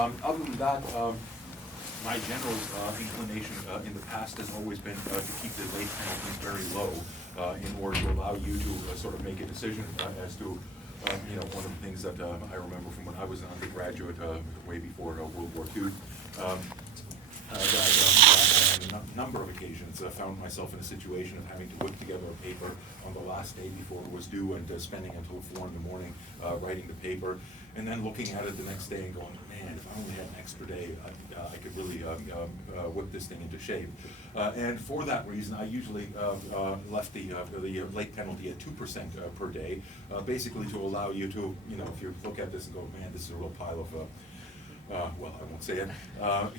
Other than that, my general inclination in the past has always been to keep the late penalties very low in order to allow you to sort of make a decision as to, one of the things that I remember from when I was an undergraduate, way before World War II, that on a number of occasions found myself in a situation of having to put together a paper on the last day before it was due and spending until 4 in the morning writing the paper, and then looking at it the next day and going, man, if I only had an extra day, I could really whip this thing into shape. And for that reason, I usually left the late penalty at 2% per day, basically to allow you to, if you look at this and go, man, this is a real pile of well, I won't say it.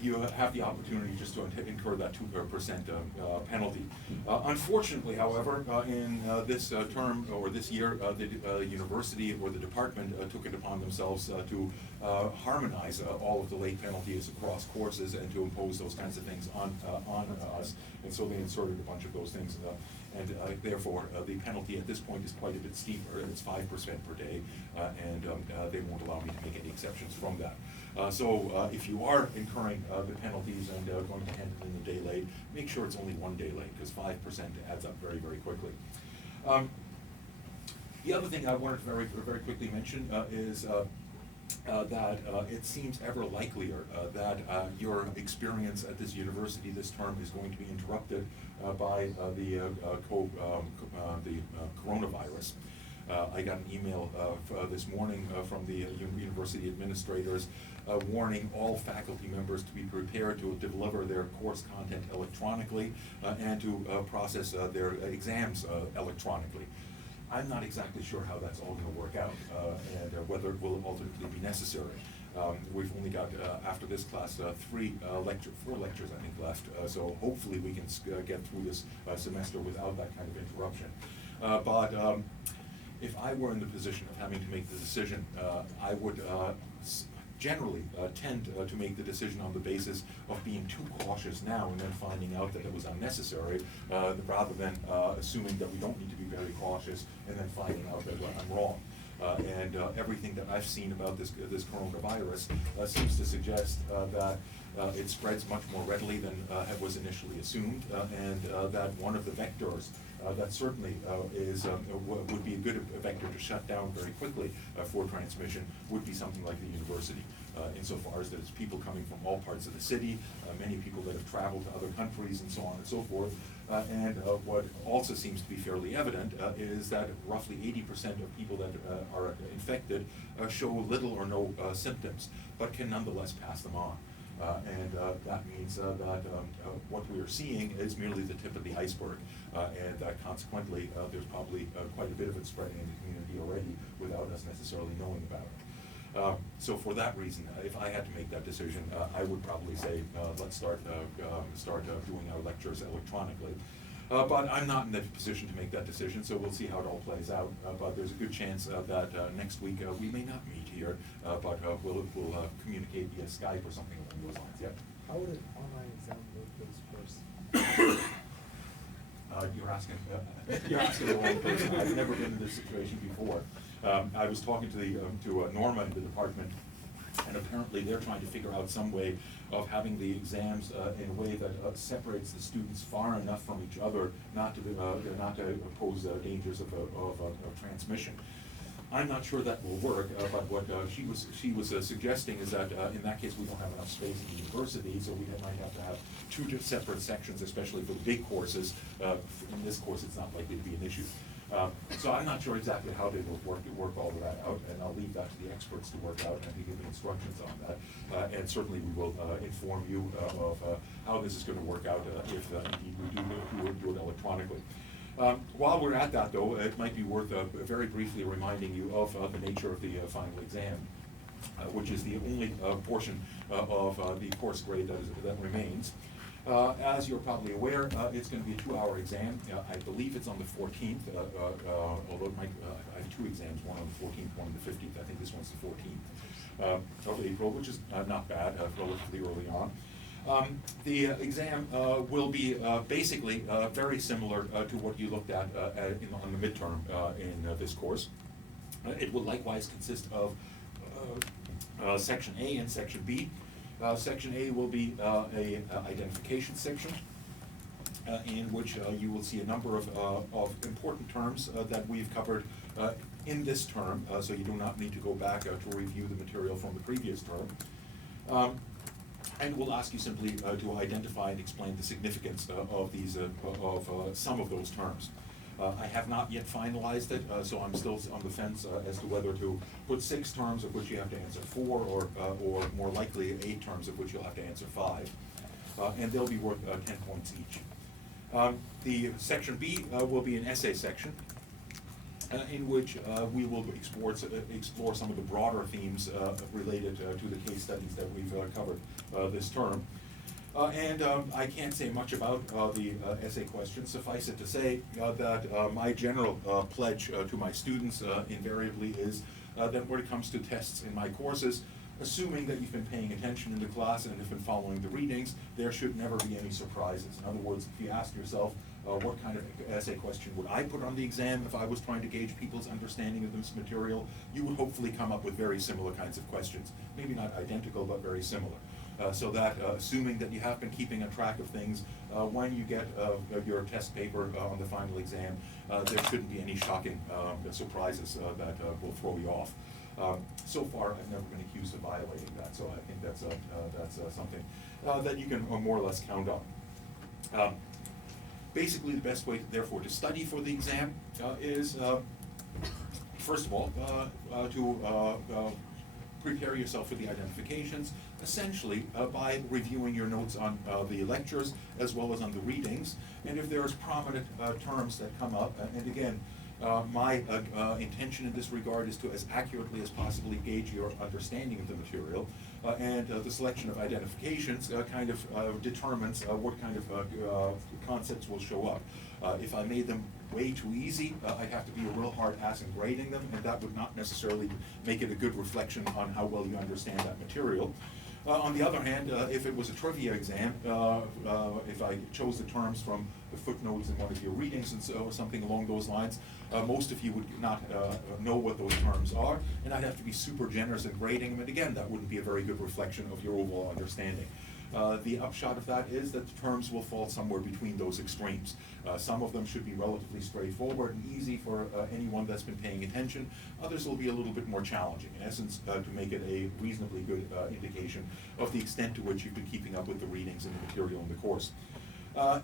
You have the opportunity just to incur that 2% penalty. Unfortunately, however, in this term or this year, the university or the department took it upon themselves to harmonize all of the late penalties across courses and to impose those kinds of things on us. And so they inserted a bunch of those things. And therefore, the penalty at this point is quite a bit steeper. It's 5% per day, and they won't allow me to make any exceptions from that. So if you are incurring the penalties and going to hand it in a day late, make sure it's only 1 day late, because 5% adds up very, very quickly. The other thing I wanted to very, very quickly mention is that it seems ever likelier that your experience at this university this term is going to be interrupted by the coronavirus. I got an email this morning from the university administrators warning all faculty members to be prepared to deliver their course content electronically and to process their exams electronically. I'm not exactly sure how that's all going to work out and whether it will ultimately be necessary. We've only got, after this class, 4 lectures, I think, left. So hopefully we can get through this semester without that kind of interruption. But if I were in the position of having to make the decision, I would generally tend to make the decision on the basis of being too cautious now and then finding out that it was unnecessary, rather than assuming that we don't need to be very cautious and then finding out that I'm wrong. And everything that I've seen about this coronavirus seems to suggest that it spreads much more readily than was initially assumed, and that one of the vectors that certainly would be a good vector to shut down very quickly for transmission would be something like the university, insofar as there's people coming from all parts of the city, many people that have traveled to other countries and so on and so forth. And what also seems to be fairly evident is that roughly 80% of people that are infected show little or no symptoms, but can nonetheless pass them on. And that means that what we are seeing is merely the tip of the iceberg, and that consequently there's probably quite a bit of it spreading in the community already without us necessarily knowing about it. So for that reason, if I had to make that decision, I would probably say let's start doing our lectures electronically. But I'm not in the position to make that decision, so we'll see how it all plays out. But there's a good chance that next week we may not meet here, but we'll communicate via Skype or something along those lines. Yep. How would an online exam work this course? You're asking the wrong person. I've never been in this situation before. I was talking to Norma in the department, and apparently they're trying to figure out some way of having the exams in a way that separates the students far enough from each other not to pose dangers of transmission. I'm not sure that will work, but what she was suggesting is that in that case we don't have enough space in the university, so we might have to have 2 separate sections, especially for the big courses. In this course, it's not likely to be an issue. So I'm not sure exactly how they will work all of that out, and I'll leave that to the experts to work out and to give me instructions on that. And certainly we will inform you of how this is going to work out if indeed we do it electronically. While we're at that, though, it might be worth very briefly reminding you of the nature of the final exam, which is the only portion of the course grade that remains. As you're probably aware, it's going to be a 2-hour exam. I believe it's on the 14th, although it might, I have 2 exams, one on the 14th, one on the 15th. I think this one's the 14th of April, which is not bad, relatively early on. The exam will be basically very similar to what you looked at on the midterm in this course. It will likewise consist of Section A and Section B. Section A will be a identification section, in which you will see a number of important terms that we've covered in this term, so you do not need to go back to review the material from the previous term. And we'll ask you simply to identify and explain the significance of these some of those terms. I have not yet finalized it, so I'm still on the fence as to whether to put 6 terms of which you have to answer 4, or more likely 8 terms of which you'll have to answer 5. And they'll be worth 10 points each. The Section B will be an essay section, in which we will explore some of the broader themes related to the case studies that we've covered this term. And I can't say much about the essay questions. Suffice it to say that my general pledge to my students invariably is that when it comes to tests in my courses, assuming that you've been paying attention in the class and have been following the readings, there should never be any surprises. In other words, if you ask yourself, what kind of essay question would I put on the exam if I was trying to gauge people's understanding of this material, you would hopefully come up with very similar kinds of questions. Maybe not identical, but very similar. So that, assuming that you have been keeping a track of things, when you get your test paper on the final exam, there shouldn't be any shocking surprises that will throw you off. So far, I've never been accused of violating that, so I think that's something that you can more or less count on. Basically, the best way, therefore, to study for the exam is, first of all, to prepare yourself for the identifications, essentially by reviewing your notes on the lectures as well as on the readings. And if there's prominent terms that come up, and again, my intention in this regard is to as accurately as possibly gauge your understanding of the material, and the selection of identifications kind of determines what kind of concepts will show up. If I made them way too easy, I'd have to be a real hard ass in grading them, and that would not necessarily make it a good reflection on how well you understand that material. On the other hand, if it was a trivia exam, if I chose the terms from the footnotes in one of your readings and so something along those lines, most of you would not know what those terms are, and I'd have to be super generous in grading them, and again, that wouldn't be a very good reflection of your overall understanding. The upshot of that is that the terms will fall somewhere between those extremes. Some of them should be relatively straightforward and easy for anyone that's been paying attention. Others will be a little bit more challenging, in essence, to make it a reasonably good indication of the extent to which you've been keeping up with the readings and the material in the course.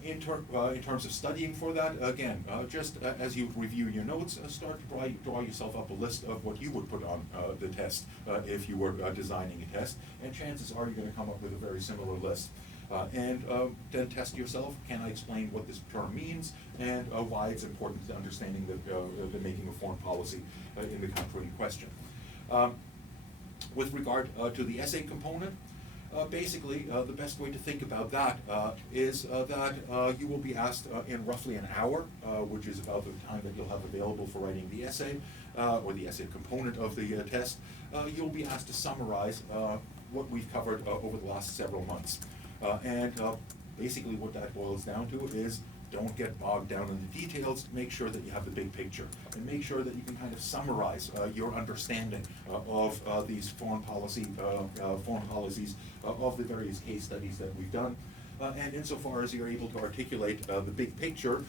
In terms of studying for that, again, just as you review your notes, start to draw yourself up a list of what you would put on the test if you were designing a test, and chances are you're going to come up with a very similar list. And then test yourself, can I explain what this term means, and why it's important to understanding the making of foreign policy in the country in question. With regard to the essay component, basically, the best way to think about that is that you will be asked in roughly an hour, which is about the time that you'll have available for writing the essay, or the essay component of the test. You'll be asked to summarize what we've covered over the last several months. And basically what that boils down to is don't get bogged down in the details. Make sure that you have the big picture, and make sure that you can kind of summarize your understanding of these foreign policies of the various case studies that we've done. And insofar as you're able to articulate the big picture,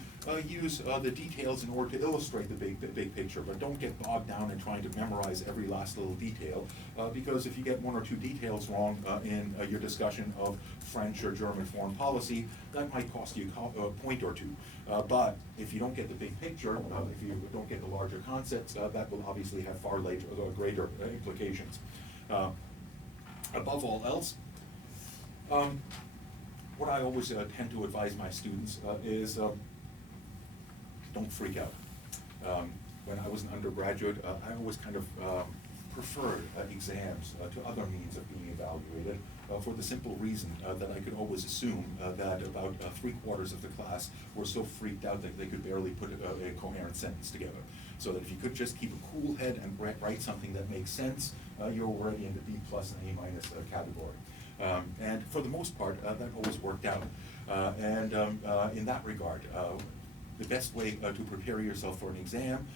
use the details in order to illustrate the big picture, but don't get bogged down in trying to memorize every last little detail, because if you get 1 or 2 details wrong in your discussion of French or German foreign policy, that might cost you a point or 2. But if you don't get the big picture, if you don't get the larger concepts, that will obviously have far greater implications. Above all else, what I always tend to advise my students is don't freak out. When I was an undergraduate, I always kind of preferred exams to other means of being evaluated for the simple reason that I could always assume that about 3/4 of the class were so freaked out that they could barely put a coherent sentence together. So that if you could just keep a cool head and write something that makes sense, you're already in the B+ and A- category. And for the most part, that always worked out. In that regard, the best way to prepare yourself for an exam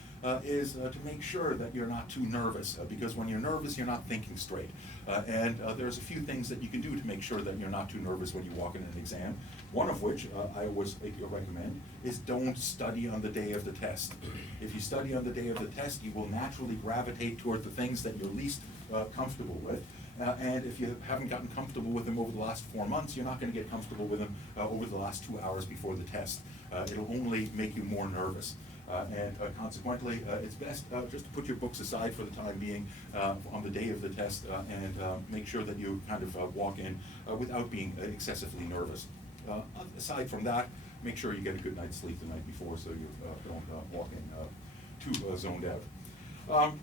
is to make sure that you're not too nervous, because when you're nervous, you're not thinking straight. And there's a few things that you can do to make sure that you're not too nervous when you walk in an exam. One of which I always recommend is don't study on the day of the test. If you study on the day of the test, you will naturally gravitate toward the things that you're least comfortable with. And if you haven't gotten comfortable with them over the last 4 months, you're not going to get comfortable with them over the last 2 hours before the test. It'll only make you more nervous. And consequently, it's best just to put your books aside for the time being on the day of the test and make sure that you kind of walk in without being excessively nervous. Aside from that, make sure you get a good night's sleep the night before so you don't walk in too zoned out.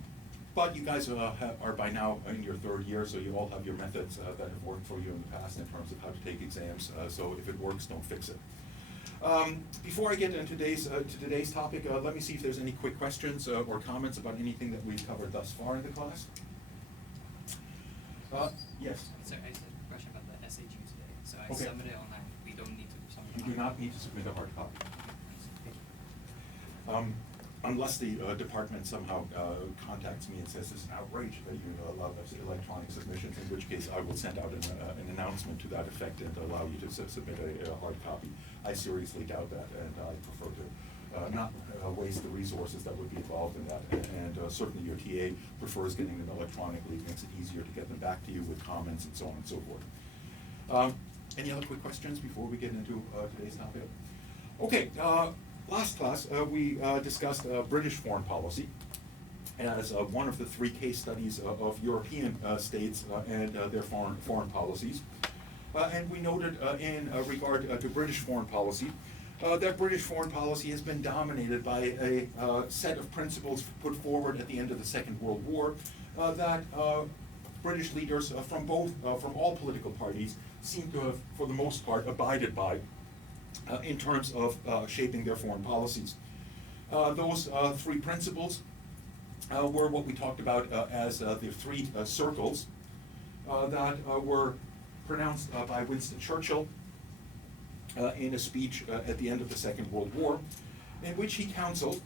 But you guys are by now in your 3rd year, so you all have your methods that have worked for you in the past in terms of how to take exams. So if it works, don't fix it. Before I get into today's topic, let me see if there's any quick questions or comments about anything that we've covered thus far in the class. Yes? Sorry, I just had a question about the SAT today. So I Okay. submitted it online. We don't need to submit it You do online. not need to submit a hard copy. Thank you. Unless the department somehow contacts me and says it's an outrage that you allow those electronic submissions, in which case I will send out an announcement to that effect and allow you to submit a hard copy. I seriously doubt that, and I prefer to not waste the resources that would be involved in that. And certainly your TA prefers getting them electronically. It makes it easier to get them back to you with comments and so on and so forth. Any other quick questions before we get into today's topic? Okay. Last class, we discussed British foreign policy as one of the 3 case studies of European states and their foreign policies. And we noted in regard to British foreign policy that British foreign policy has been dominated by a set of principles put forward at the end of the Second World War that British leaders from all political parties seem to have, for the most part, abided by. In terms of shaping their foreign policies. Those 3 principles were what we talked about as the 3 circles that were pronounced by Winston Churchill in a speech at the end of the Second World War, in which he counseled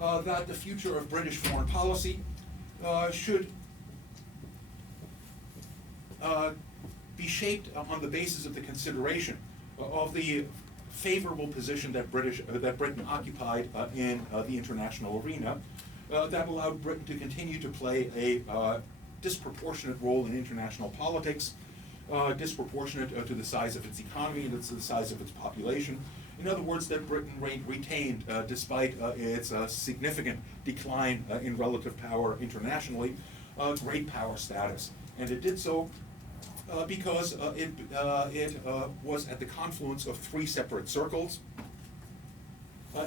that the future of British foreign policy should be shaped on the basis of the consideration of the favorable position that Britain occupied in the international arena that allowed Britain to continue to play a disproportionate role in international politics, disproportionate to the size of its economy and to the size of its population. In other words, that Britain retained, despite its significant decline in relative power internationally, great power status. And it did so because it was at the confluence of 3 separate circles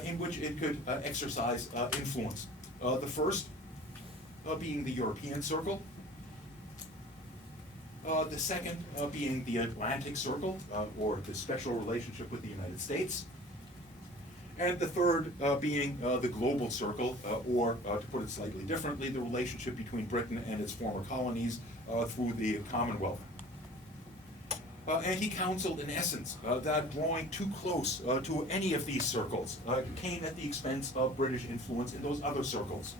in which it could exercise influence. The first being the European Circle, the second being the Atlantic Circle, or the special relationship with the United States, and the third being the Global Circle, or to put it slightly differently, the relationship between Britain and its former colonies through the Commonwealth. And he counseled, in essence, that drawing too close to any of these circles came at the expense of British influence in those other circles.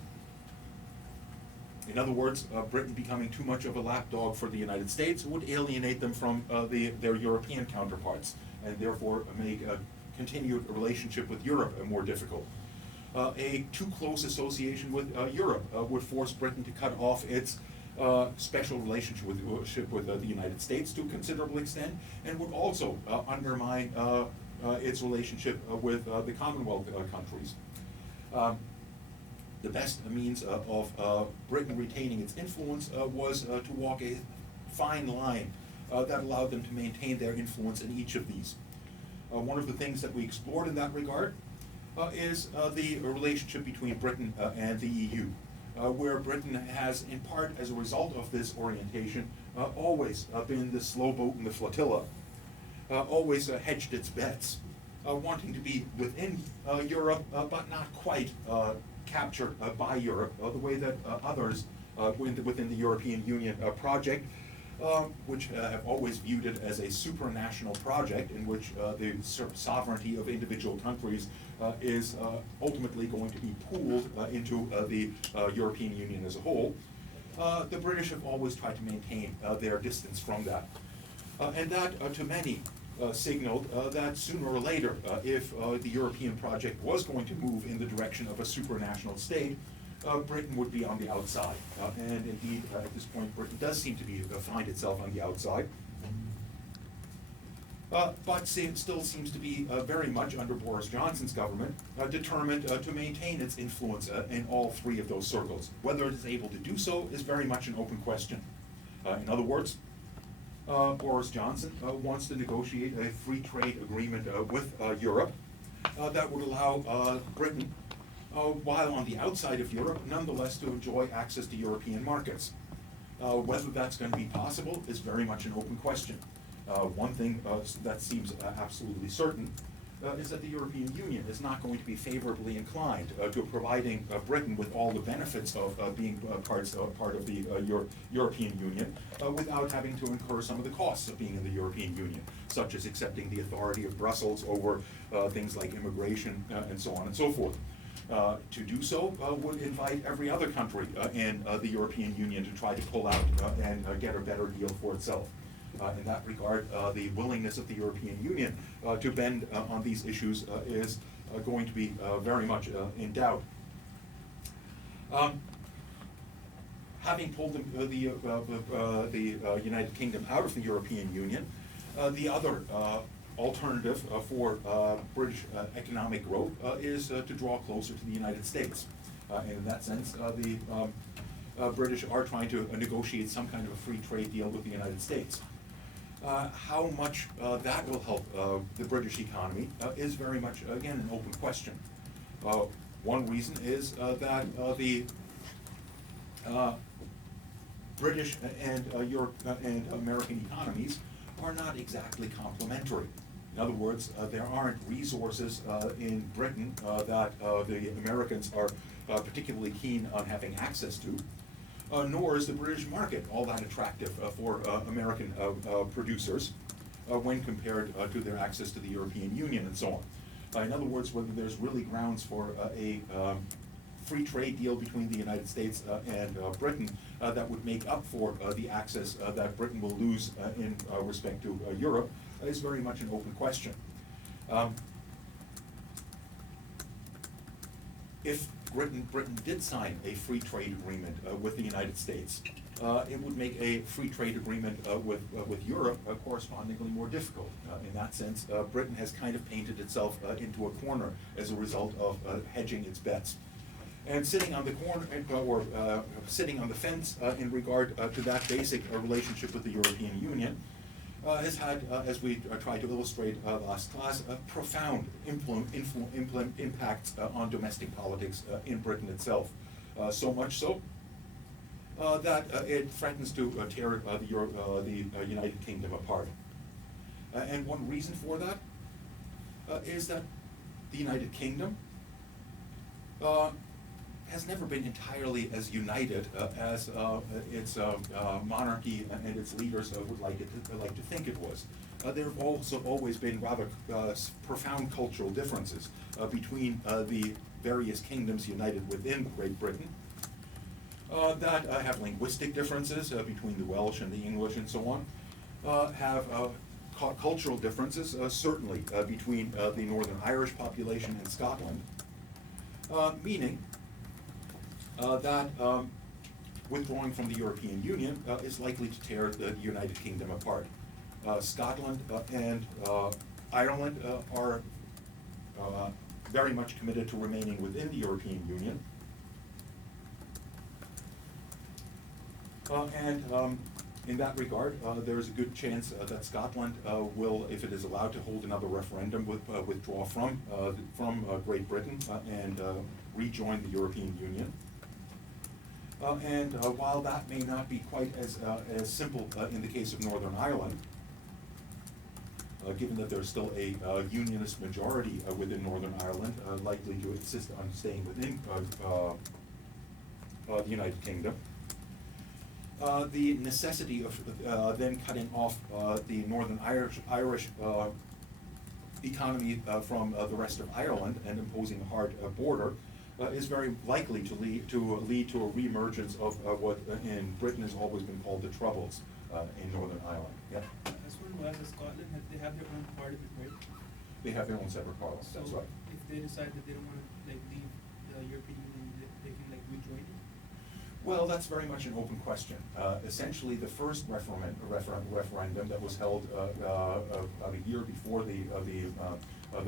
In other words, Britain becoming too much of a lapdog for the United States would alienate them from their European counterparts, and therefore make a continued relationship with Europe more difficult. A too close association with Europe would force Britain to cut off its special relationship with the United States to a considerable extent, and would also undermine its relationship with the Commonwealth countries. The best means of Britain retaining its influence was to walk a fine line that allowed them to maintain their influence in each of these. One of the things that we explored in that regard is the relationship between Britain and the EU. Where Britain has, in part as a result of this orientation, always been the slow boat in the flotilla, always hedged its bets, wanting to be within Europe, but not quite captured by Europe, the way that others within the European Union project which have always viewed it as a supranational project in which the sovereignty of individual countries is ultimately going to be pooled into the European Union as a whole. The British have always tried to maintain their distance from that. And that, to many, signaled that sooner or later, if the European project was going to move in the direction of a supranational state, Britain would be on the outside. And indeed, at this point, Britain does seem to find itself on the outside. But still seems to be very much under Boris Johnson's government, determined to maintain its influence in all three of those circles. Whether it is able to do so is very much an open question. In other words, Boris Johnson wants to negotiate a free trade agreement with Europe that would allow Britain, while on the outside of Europe, nonetheless to enjoy access to European markets. Whether that's going to be possible is very much an open question. One thing that seems absolutely certain is that the European Union is not going to be favorably inclined to providing Britain with all the benefits of being part of the European Union without having to incur some of the costs of being in the European Union, such as accepting the authority of Brussels over things like immigration and so on and so forth. To do so would invite every other country in the European Union to try to pull out and get a better deal for itself. In that regard, the willingness of the European Union to bend on these issues is going to be very much in doubt. Having pulled the United Kingdom out of the European Union, the other alternative for British economic growth is to draw closer to the United States. And in that sense, the British are trying to negotiate some kind of a free trade deal with the United States. How much that will help the British economy is very much, again, an open question. One reason is that the British and Europe and American economies are not exactly complementary. In other words, there aren't resources in Britain that the Americans are particularly keen on having access to. Nor is the British market all that attractive for American producers when compared to their access to the European Union and so on. In other words, whether there's really grounds for a free trade deal between the United States and Britain that would make up for the access that Britain will lose in respect to Europe is very much an open question. If Britain did sign a free trade agreement with the United States, it would make a free trade agreement with Europe correspondingly more difficult. In that sense, Britain has kind of painted itself into a corner as a result of hedging its bets. And sitting on the corner, or sitting on the fence in regard to that basic relationship with the European Union, has had, as we tried to illustrate last class, profound impacts on domestic politics in Britain itself. So much so that it threatens to tear the United Kingdom apart. And one reason for that is that the United Kingdom has never been entirely as united as its monarchy and its leaders would like to think it was. There have also always been rather profound cultural differences between the various kingdoms united within Great Britain that have linguistic differences between the Welsh and the English and so on, have cultural differences certainly between the Northern Irish population and Scotland, meaning that withdrawing from the European Union is likely to tear the United Kingdom apart. Scotland and Ireland are very much committed to remaining within the European Union. In that regard, there's a good chance that Scotland will, if it is allowed to hold another referendum, withdraw from Great Britain and rejoin the European Union. While that may not be quite as simple in the case of Northern Ireland, given that there's still a unionist majority within Northern Ireland likely to insist on staying within the United Kingdom, the necessity of then cutting off the Northern Irish economy from the rest of Ireland and imposing a hard border is very likely to lead to a reemergence of what in Britain has always been called the Troubles in Northern Ireland. Yeah, As well as Scotland, they have their own parliament, right? they have their own separate parliament. So That's right. if they decide that they don't want to like leave the European Union, they can like rejoin it. Well, that's very much an open question. Essentially, the first referendum that was held about a year before the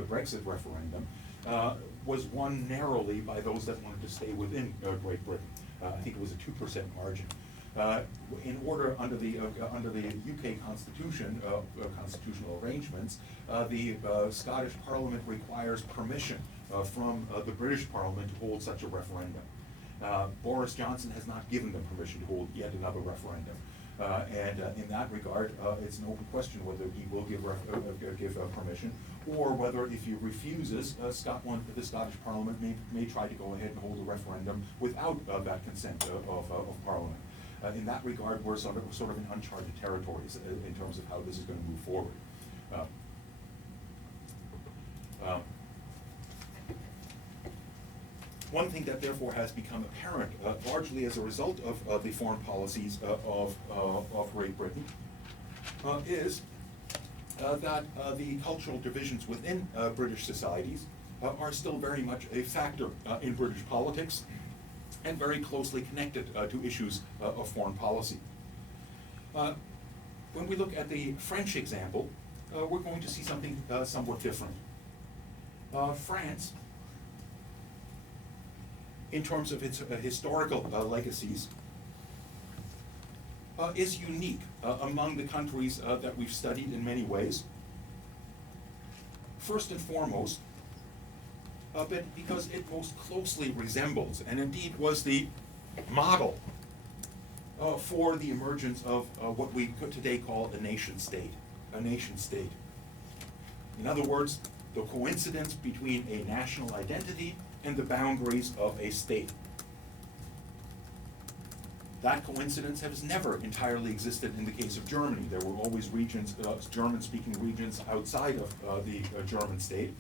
Brexit referendum was won narrowly by those that wanted to stay within Great Britain. I think it was a 2% margin. In order under the UK Constitution, constitutional arrangements, the Scottish Parliament requires permission from the British Parliament to hold such a referendum. Boris Johnson has not given them permission to hold yet another referendum. And in that regard, it's an open question whether he will give permission, or whether if he refuses, the Scottish Parliament may try to go ahead and hold a referendum without that consent of Parliament. In that regard, we're sort of in uncharted territories in terms of how this is going to move forward. One thing that therefore has become apparent, largely as a result of the foreign policies of Great Britain, is that the cultural divisions within British societies are still very much a factor in British politics and very closely connected to issues of foreign policy. When we look at the French example, we're going to see something somewhat different. France, in terms of its historical legacies, is unique among the countries that we've studied in many ways. First and foremost, but because it most closely resembles, and indeed was the model for the emergence of what we could today call a nation state. A nation state. In other words, the coincidence between a national identity and the boundaries of a state. That coincidence has never entirely existed in the case of Germany. There were always regions, German-speaking regions outside of the German state.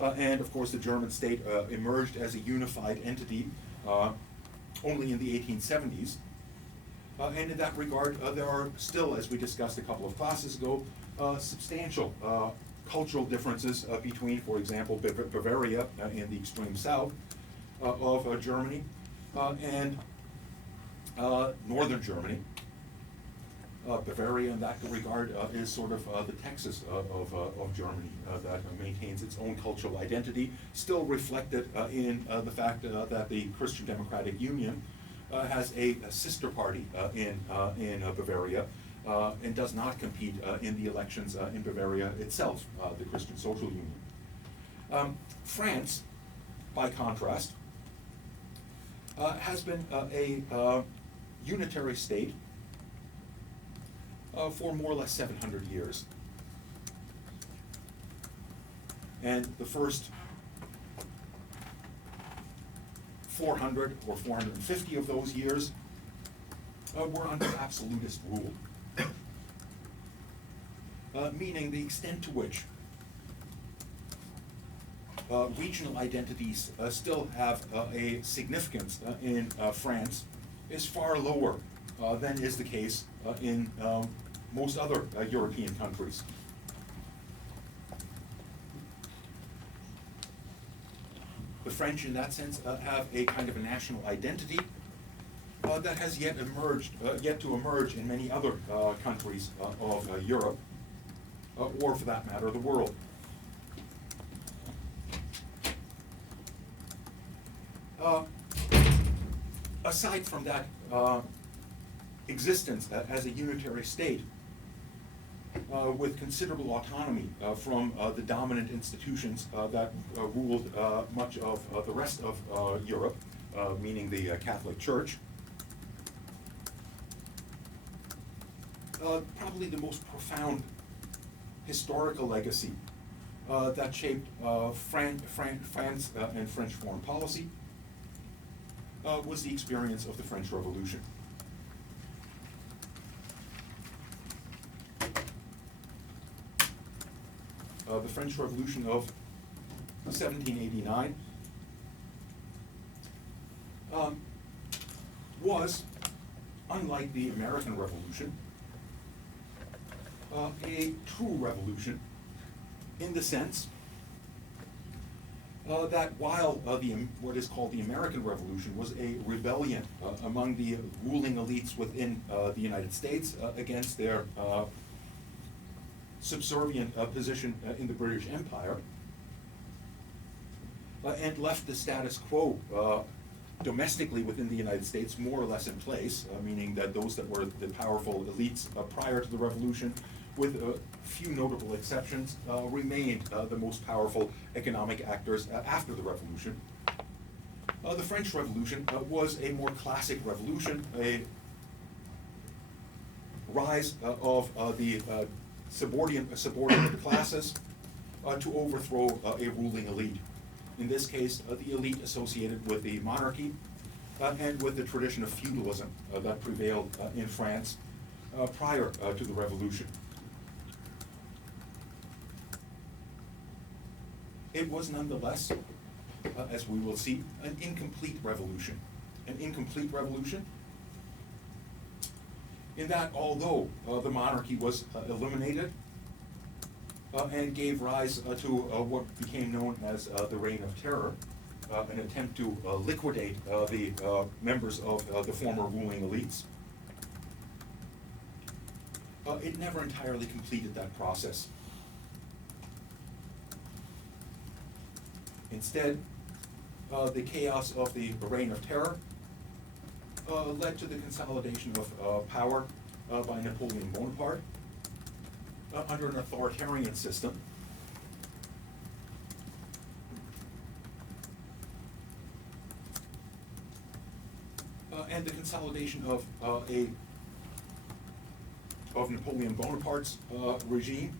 And of course the German state emerged as a unified entity only in the 1870s. And in that regard, there are still, as we discussed a couple of classes ago, substantial cultural differences between, for example, Bavaria in the extreme south of Germany and northern Germany. Bavaria in that regard is sort of the Texas of Germany that maintains its own cultural identity, still reflected in the fact that the Christian Democratic Union has a sister party in Bavaria and does not compete in the elections in Bavaria itself, the Christian Social Union. France, by contrast, has been a unitary state for more or less 700 years. And the first 400 or 450 of those years were under absolutist rule. Meaning the extent to which regional identities still have a significance in France is far lower than is the case in most other European countries. The French, in that sense, have a kind of a national identity that has yet to emerge in many other countries of Europe, or for that matter, the world. Aside from that existence as a unitary state, with considerable autonomy from the dominant institutions that ruled much of the rest of Europe, meaning the Catholic Church, probably the most profound historical legacy that shaped France and French foreign policy was the experience of the French Revolution. the French Revolution of 1789 was, unlike the American Revolution, a true revolution in the sense that while what is called the American Revolution was a rebellion among the ruling elites within the United States against their subservient position in the British Empire, and left the status quo domestically within the United States more or less in place, meaning that those that were the powerful elites prior to the Revolution, with a few notable exceptions, remained the most powerful economic actors after the Revolution. The French Revolution was a more classic revolution, a rise of the subordinate classes to overthrow a ruling elite. In this case, the elite associated with the monarchy and with the tradition of feudalism that prevailed in France prior to the Revolution. It was nonetheless, as we will see, an incomplete revolution. An incomplete revolution in that although the monarchy was eliminated and gave rise to what became known as the Reign of Terror, an attempt to liquidate the members of the former ruling elites, it never entirely completed that process. Instead, the chaos of the Reign of Terror led to the consolidation of power by Napoleon Bonaparte under an authoritarian system. And the consolidation of Napoleon Bonaparte's regime,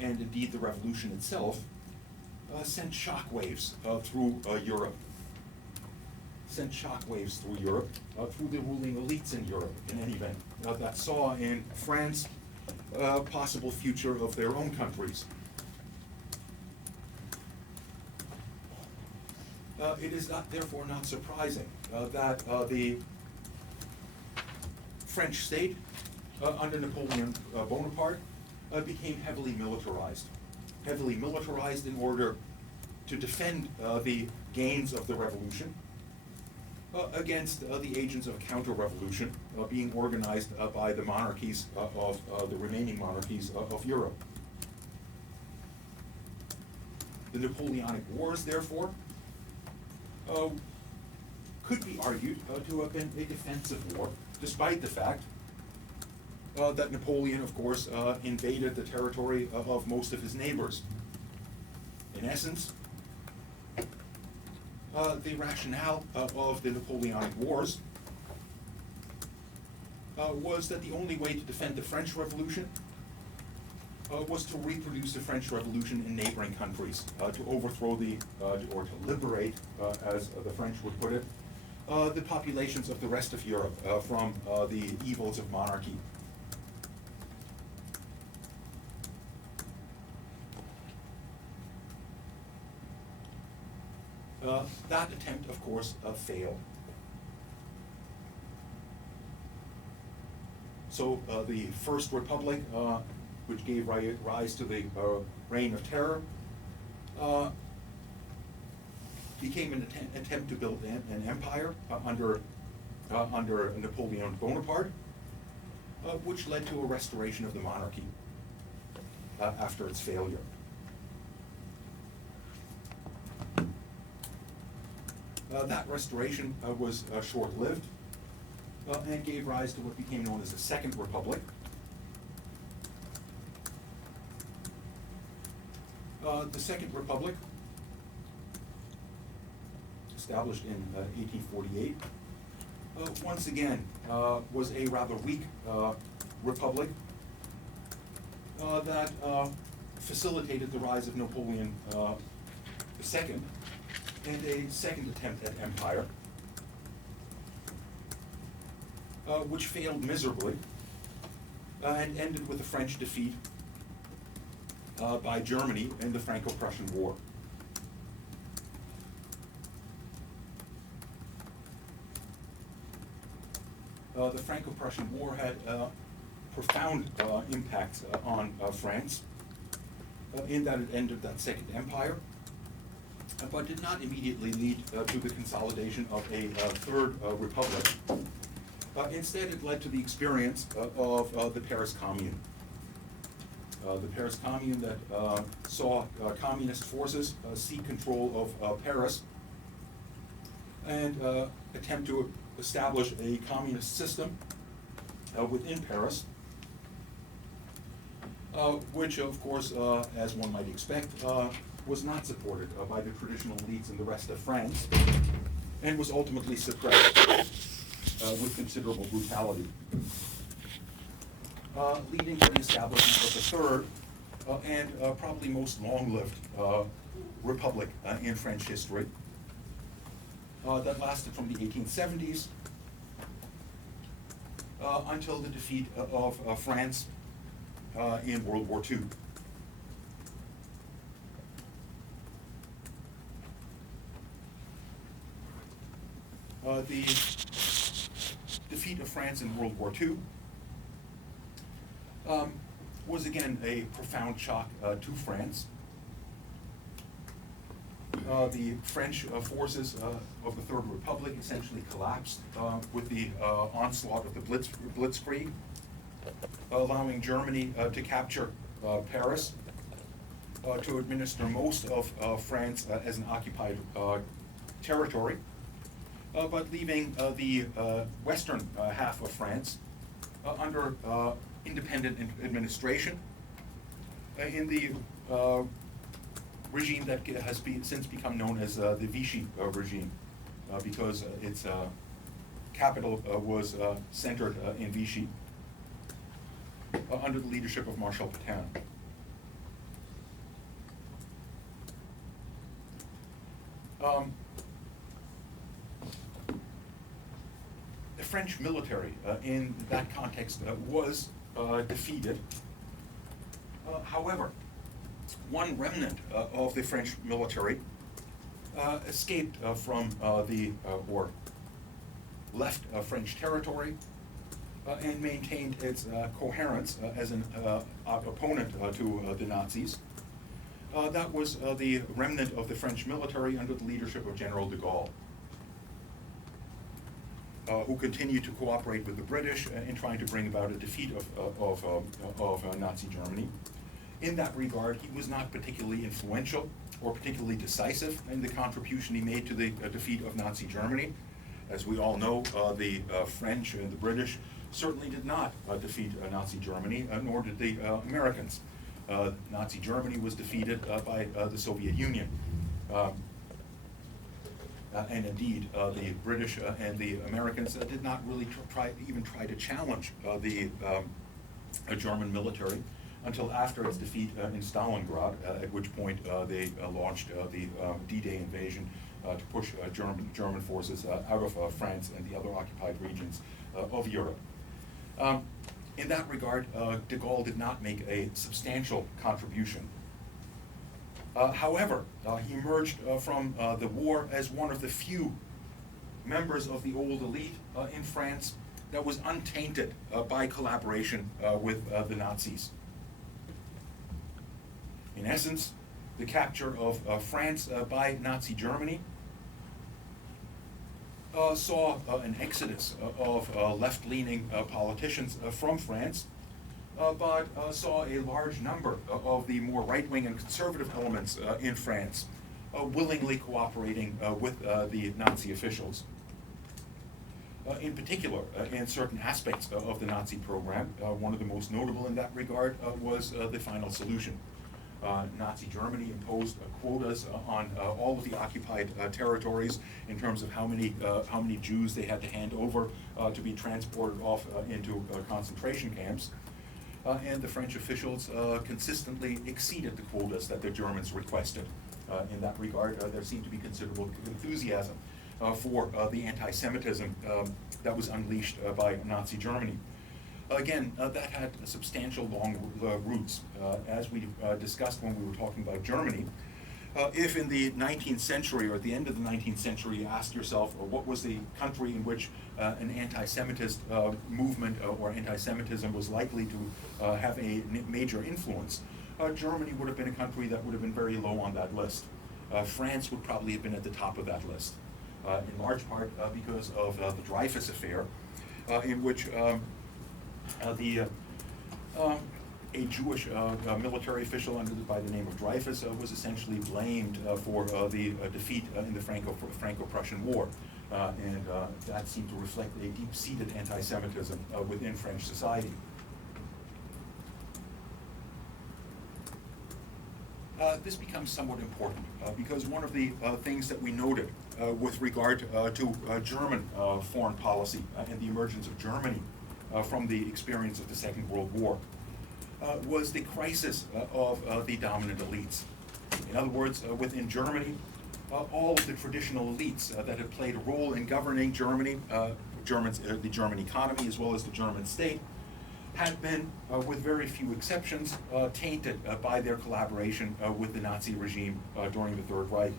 and indeed the revolution itself, sent shockwaves through Europe. Sent shockwaves through Europe, through the ruling elites in Europe, in any event, that saw in France a possible future of their own countries. It is therefore not surprising that the French state, under Napoleon Bonaparte, became heavily militarized in order to defend the gains of the revolution against the agents of counter-revolution being organized by the monarchies of the remaining monarchies of Europe. The Napoleonic Wars, therefore, could be argued to have been a defensive war, despite the fact that Napoleon, of course, invaded the territory of most of his neighbors. In essence, the rationale of the Napoleonic Wars was that the only way to defend the French Revolution was to reproduce the French Revolution in neighboring countries, to overthrow or to liberate, as the French would put it, the populations of the rest of Europe from the evils of monarchy. That attempt, of course, failed. So the First Republic, which gave rise to the Reign of Terror, became an attempt to build an empire under Napoleon Bonaparte, which led to a restoration of the monarchy after its failure. That restoration was short-lived and gave rise to what became known as the Second Republic. The Second Republic, established in 1848, once again was a rather weak republic that facilitated the rise of Napoleon II and a second attempt at empire, which failed miserably and ended with the French defeat by Germany in the Franco-Prussian War. The Franco-Prussian War had profound impacts on France in that it ended that Second Empire, but did not immediately lead to the consolidation of a third republic. Instead, it led to the experience of the Paris Commune. The Paris Commune that saw communist forces seek control of Paris and attempt to establish a communist system within Paris, which, of course, as one might expect, was not supported by the traditional elites in the rest of France, and was ultimately suppressed with considerable brutality, leading to the establishment of the third and probably most long-lived republic in French history that lasted from the 1870s until the defeat of France in World War II. The defeat of France in World War II was again a profound shock to France. The French forces of the Third Republic essentially collapsed with the onslaught of the Blitzkrieg, allowing Germany to capture Paris, to administer most of France as an occupied territory, but leaving the western half of France under independent administration in the regime that has since become known as the Vichy regime, because its capital was centered in Vichy under the leadership of Marshal Pétain. The French military in that context was defeated. However, one remnant of the French military escaped from or left French territory and maintained its coherence as an opponent to the Nazis. That was the remnant of the French military under the leadership of General de Gaulle, who continued to cooperate with the British in trying to bring about a defeat of Nazi Germany. In that regard, he was not particularly influential or particularly decisive in the contribution he made to the defeat of Nazi Germany. As we all know, the French and the British certainly did not defeat Nazi Germany, nor did the Americans. Nazi Germany was defeated by the Soviet Union. And indeed, the British and the Americans did not really even try to challenge the German military until after its defeat in Stalingrad, at which point they launched the D-Day invasion to push German forces out of France and the other occupied regions of Europe. In that regard, de Gaulle did not make a substantial contribution. However, he emerged from the war as one of the few members of the old elite in France that was untainted by collaboration with the Nazis. In essence, the capture of France by Nazi Germany saw an exodus of left-leaning politicians from France, but saw a large number of the more right-wing and conservative elements in France willingly cooperating with the Nazi officials. In particular, in certain aspects of the Nazi program, one of the most notable in that regard was the Final Solution. Nazi Germany imposed quotas on all of the occupied territories in terms of how many Jews they had to hand over to be transported off into concentration camps. And the French officials consistently exceeded the quotas that the Germans requested. In that regard, there seemed to be considerable enthusiasm for the anti-Semitism that was unleashed by Nazi Germany. Again, that had substantial long roots. As we discussed when we were talking about Germany, if in the 19th century or at the end of the 19th century you ask yourself what was the country in which an anti-Semitist movement or anti-Semitism was likely to have a major influence, Germany would have been a country that would have been very low on that list. France would probably have been at the top of that list, in large part because of the Dreyfus affair, in which a Jewish military official by the name of Dreyfus was essentially blamed for the defeat in the Franco-Prussian War. And that seemed to reflect a deep-seated anti-Semitism within French society. This becomes somewhat important because one of the things that we noted with regard to German foreign policy and the emergence of Germany from the experience of the Second World War was the crisis of the dominant elites. In other words, within Germany, all of the traditional elites that had played a role in governing Germany, the German economy as well as the German state, had been, with very few exceptions, tainted by their collaboration with the Nazi regime during the Third Reich.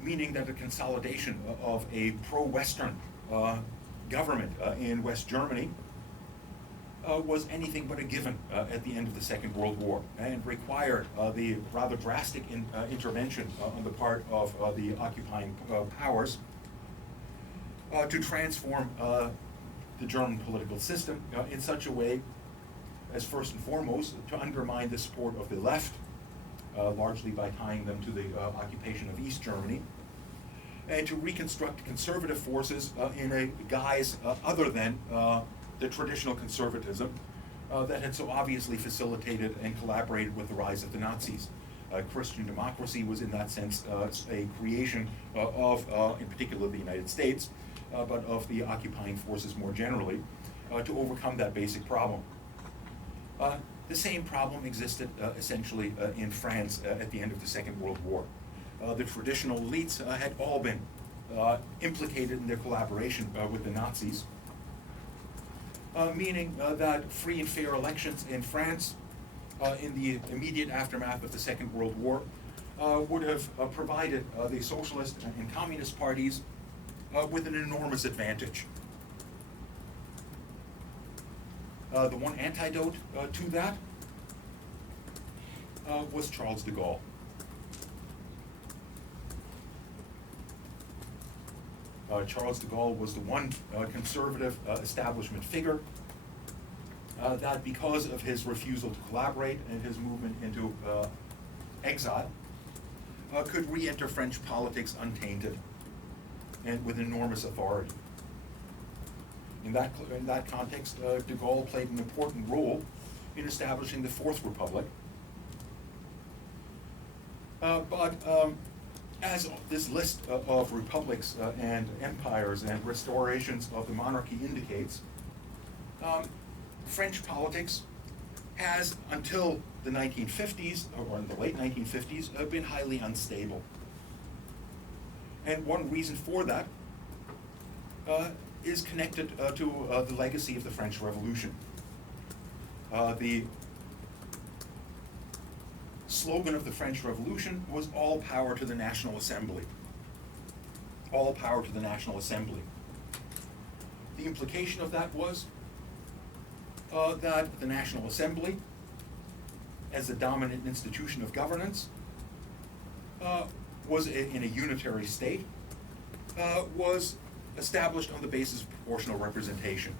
Meaning that the consolidation of a pro-Western government in West Germany was anything but a given at the end of the Second World War, and required the rather drastic intervention on the part of the occupying powers to transform the German political system in such a way as, first and foremost, to undermine the support of the left, largely by tying them to the occupation of East Germany, and to reconstruct conservative forces in a guise other than the traditional conservatism that had so obviously facilitated and collaborated with the rise of the Nazis. Christian democracy was in that sense a creation of, in particular, the United States, but of the occupying forces more generally, to overcome that basic problem. The same problem existed essentially in France at the end of the Second World War. The traditional elites had all been implicated in their collaboration with the Nazis, meaning that free and fair elections in France in the immediate aftermath of the Second World War would have provided the socialist and communist parties with an enormous advantage. The one antidote to that was Charles de Gaulle. Charles de Gaulle was the one conservative establishment figure that, because of his refusal to collaborate and his movement into exile, could re-enter French politics untainted and with enormous authority. In that context, de Gaulle played an important role in establishing the Fourth Republic. But as this list of republics and empires and restorations of the monarchy indicates, French politics has, until the 1950s, or in the late 1950s, been highly unstable. And one reason for that is connected to the legacy of the French Revolution. The slogan of the French Revolution was "All power to the National Assembly." All power to the National Assembly. The implication of that was that the National Assembly, as the dominant institution of governance, was in a unitary state, was established on the basis of proportional representation.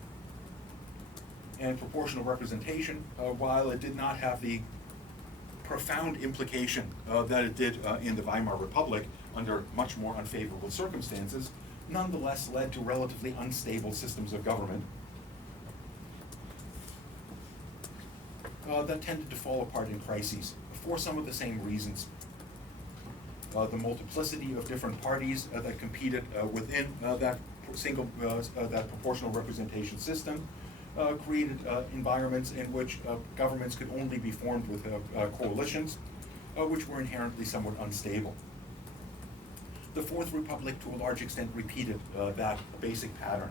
And proportional representation, while it did not have the profound implication that it did in the Weimar Republic under much more unfavorable circumstances, nonetheless led to relatively unstable systems of government that tended to fall apart in crises for some of the same reasons. The multiplicity of different parties that competed within that proportional representation system created environments in which governments could only be formed with coalitions, which were inherently somewhat unstable. The Fourth Republic, to a large extent, repeated that basic pattern.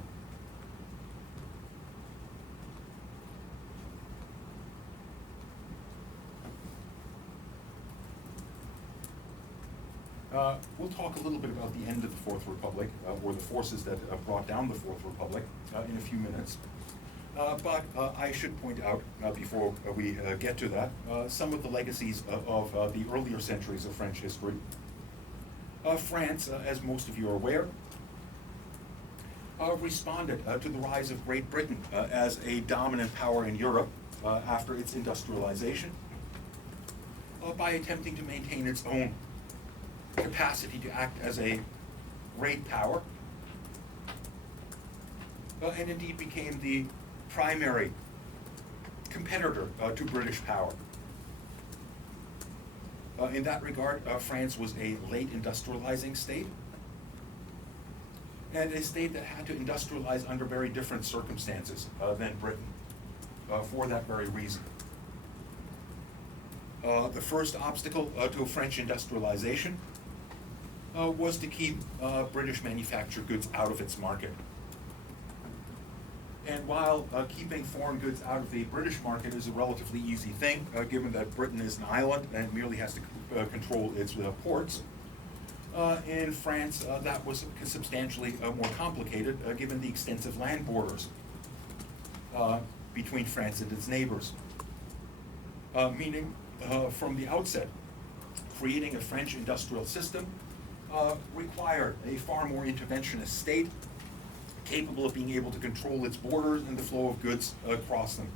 We'll talk a little bit about the end of the Fourth Republic, or the forces that brought down the Fourth Republic, in a few minutes. But I should point out, before we get to that, some of the legacies of the earlier centuries of French history. France, as most of you are aware, responded to the rise of Great Britain as a dominant power in Europe after its industrialization by attempting to maintain its own capacity to act as a great power, and indeed became the primary competitor to British power. In that regard, France was a late industrializing state, and a state that had to industrialize under very different circumstances than Britain, for that very reason. The first obstacle to French industrialization was to keep British manufactured goods out of its market. And while keeping foreign goods out of the British market is a relatively easy thing, given that Britain is an island and merely has to control its ports, in France that was substantially more complicated, given the extensive land borders between France and its neighbors. Meaning, from the outset, creating a French industrial system required a far more interventionist state, capable of being able to control its borders and the flow of goods across them.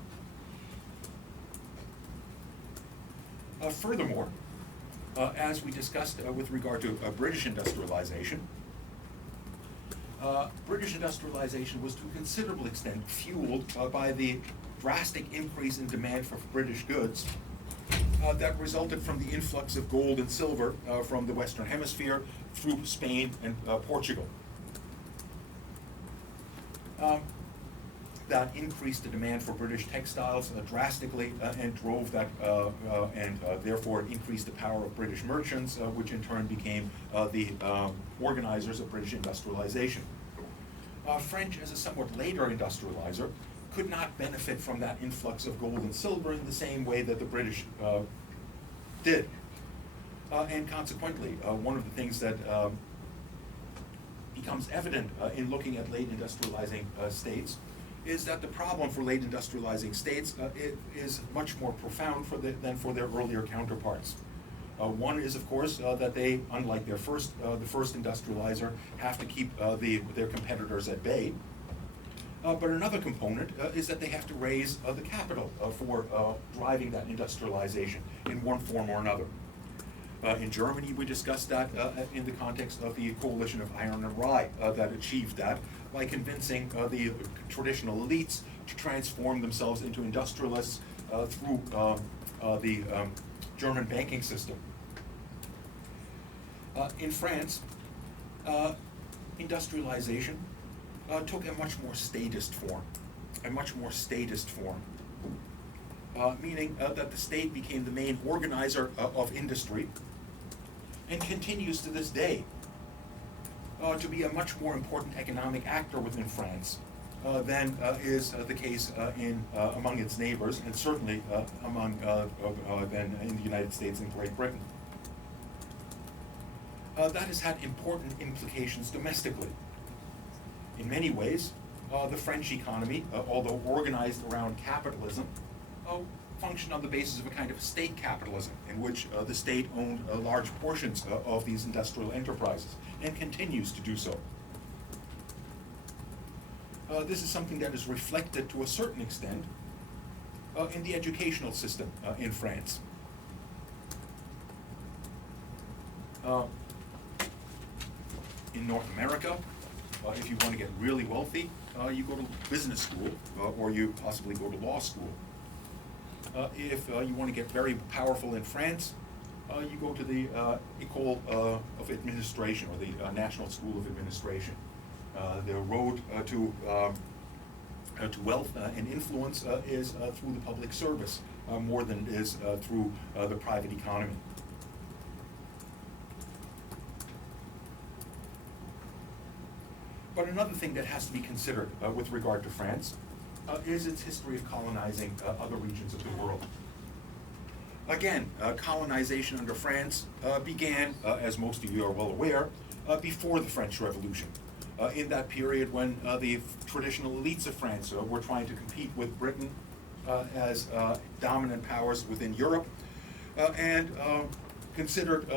Furthermore, as we discussed with regard to British industrialization, British industrialization was to a considerable extent fueled by the drastic increase in demand for British goods that resulted from the influx of gold and silver from the Western Hemisphere through Spain and Portugal. That increased the demand for British textiles drastically and drove that, and therefore increased the power of British merchants, which in turn became the organizers of British industrialization. French, as a somewhat later industrializer, could not benefit from that influx of gold and silver in the same way that the British did. And consequently, one of the things that becomes evident in looking at late industrializing states is that the problem for late industrializing states is much more profound than for their earlier counterparts. One is, of course, that they, unlike the first industrializer, have to keep their competitors at bay. But another component is that they have to raise the capital for driving that industrialization in one form or another. In Germany, we discussed that in the context of the coalition of iron and rye that achieved that by convincing the traditional elites to transform themselves into industrialists through the German banking system. In France, industrialization took a much more statist form, meaning that the state became the main organizer of industry and continues to this day to be a much more important economic actor within France than is the case among its neighbors, and certainly than in the United States and Great Britain. That has had important implications domestically. In many ways, the French economy, although organized around capitalism, functioned on the basis of a kind of state capitalism in which the state owned large portions of these industrial enterprises and continues to do so. This is something that is reflected to a certain extent in the educational system in France. In North America, if you want to get really wealthy, you go to business school or you possibly go to law school. If you want to get very powerful in France, you go to the École of Administration, or the National School of Administration. The road to wealth and influence is through the public service more than it is through the private economy. But another thing that has to be considered with regard to France is its history of colonizing other regions of the world. Again, colonization under France began, as most of you are well aware, before the French Revolution. In that period when the traditional elites of France were trying to compete with Britain as dominant powers within Europe, and considered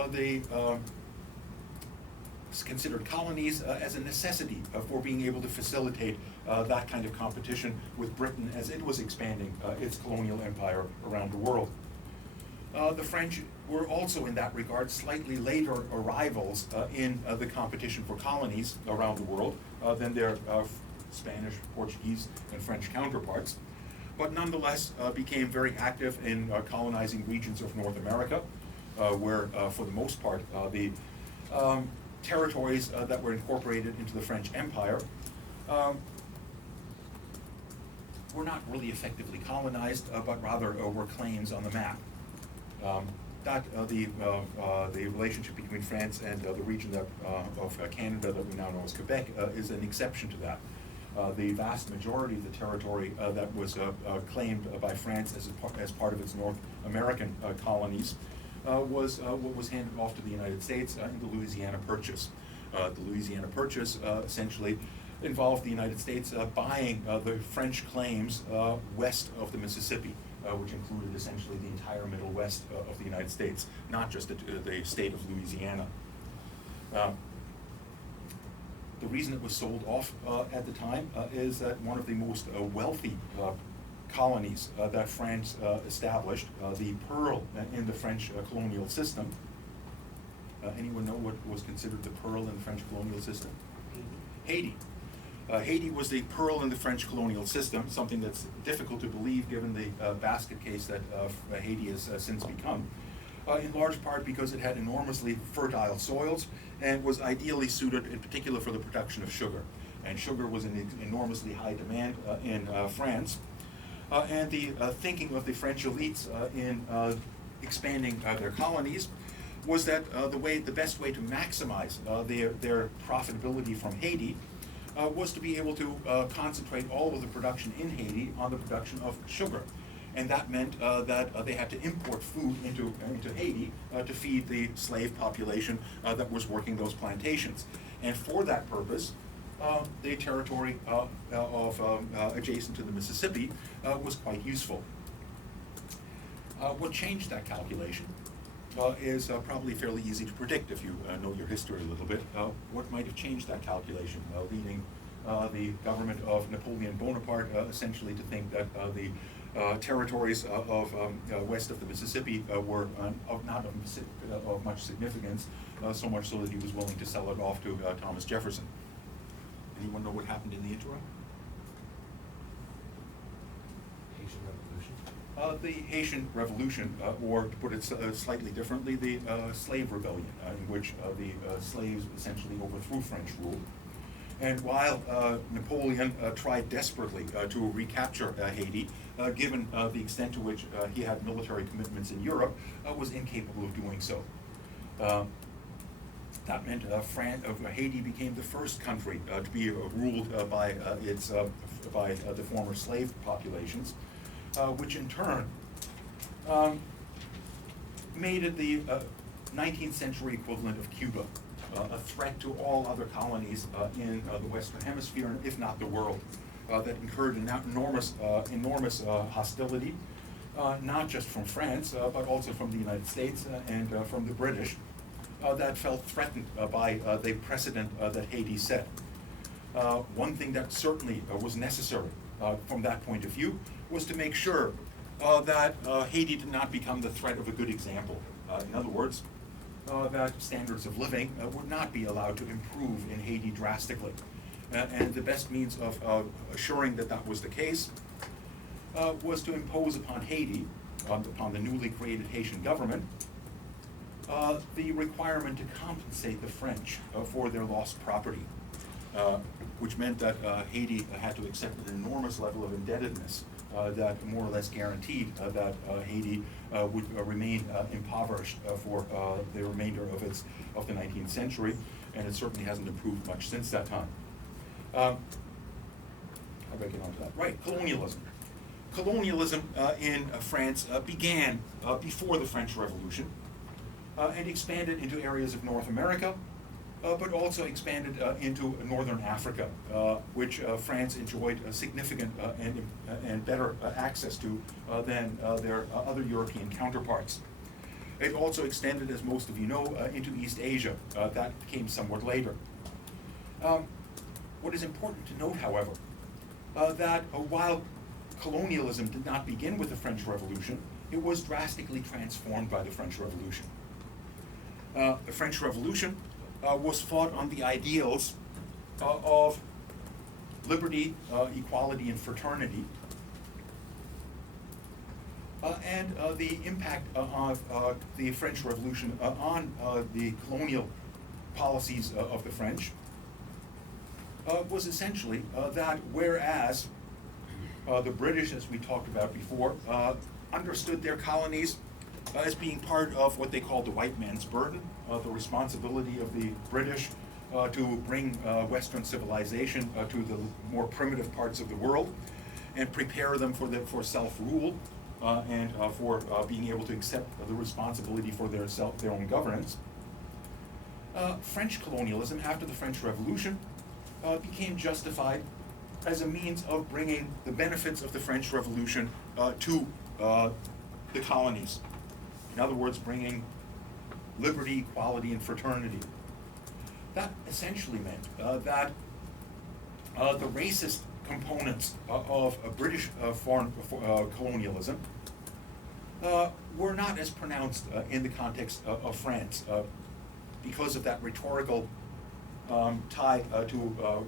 considered colonies as a necessity for being able to facilitate that kind of competition with Britain as it was expanding its colonial empire around the world. The French were also, in that regard, slightly later arrivals in the competition for colonies around the world than their Spanish, Portuguese, and French counterparts, but nonetheless became very active in colonizing regions of North America, where, for the most part, the territories that were incorporated into the French Empire were not really effectively colonized, but rather were claims on the map. The relationship between France and the region of Canada that we now know as Quebec is an exception to that. The vast majority of the territory that was claimed by France as part of its North American colonies was what was handed off to the United States in the Louisiana Purchase. The Louisiana Purchase essentially involved the United States buying the French claims west of the Mississippi, which included essentially the entire Middle West of the United States, not just the state of Louisiana. The reason it was sold off at the time is that one of the most wealthy colonies that France established, the pearl in the French colonial system. Anyone know what was considered the pearl in the French colonial system? Haiti. Haiti was the pearl in the French colonial system, something that's difficult to believe given the basket case that Haiti has since become, in large part because it had enormously fertile soils and was ideally suited in particular for the production of sugar. And sugar was in enormously high demand in France. And the thinking of the French elites in expanding their colonies was that the best way to maximize their profitability from Haiti was to be able to concentrate all of the production in Haiti on the production of sugar. And that meant that they had to import food into Haiti to feed the slave population that was working those plantations. And for that purpose, the territory adjacent to the Mississippi was quite useful. What changed that calculation is probably fairly easy to predict if you know your history a little bit. What might have changed that calculation, leading the government of Napoleon Bonaparte essentially to think that the territories of west of the Mississippi were not of much significance, so much so that he was willing to sell it off to Thomas Jefferson. Anyone know what happened in the interim? Haitian Revolution. The Haitian Revolution, or to put it slightly differently, the Slave Rebellion, in which the slaves essentially overthrew French rule. And while Napoleon tried desperately to recapture Haiti, given the extent to which he had military commitments in Europe, was incapable of doing so. That meant Haiti became the first country to be ruled by the former slave populations, which in turn made it the 19th century equivalent of Cuba, a threat to all other colonies in the Western Hemisphere, if not the world, that incurred an enormous hostility, not just from France, but also from the United States and from the British, that felt threatened by the precedent that Haiti set. One thing that certainly was necessary from that point of view was to make sure that Haiti did not become the threat of a good example. In other words, that standards of living would not be allowed to improve in Haiti drastically. And the best means of assuring that that was the case was to impose upon Haiti, upon the newly created Haitian government, the requirement to compensate the French for their lost property, which meant that Haiti had to accept an enormous level of indebtedness that more or less guaranteed that Haiti would remain impoverished for the remainder of the 19th century, and it certainly hasn't improved much since that time. How do I get onto that? Right, colonialism. colonialism in France began before the French Revolution and expanded into areas of North America, but also expanded into northern Africa, which France enjoyed a significant and better access to than their other European counterparts. It also extended, as most of you know, into East Asia. That came somewhat later. What is important to note, however, that while colonialism did not begin with the French Revolution, it was drastically transformed by the French Revolution. The French Revolution was fought on the ideals of liberty, equality, and fraternity, and the impact of the French Revolution on the colonial policies of the French was essentially that whereas the British, as we talked about before, understood their colonies as being part of what they called the white man's burden, the responsibility of the British to bring Western civilization to the more primitive parts of the world and prepare them for self-rule and for being able to accept the responsibility for their own governance. French colonialism after the French Revolution became justified as a means of bringing the benefits of the French Revolution to the colonies. In other words, bringing liberty, equality, and fraternity. That essentially meant that the racist components of British foreign colonialism were not as pronounced in the context of France because of that rhetorical tie to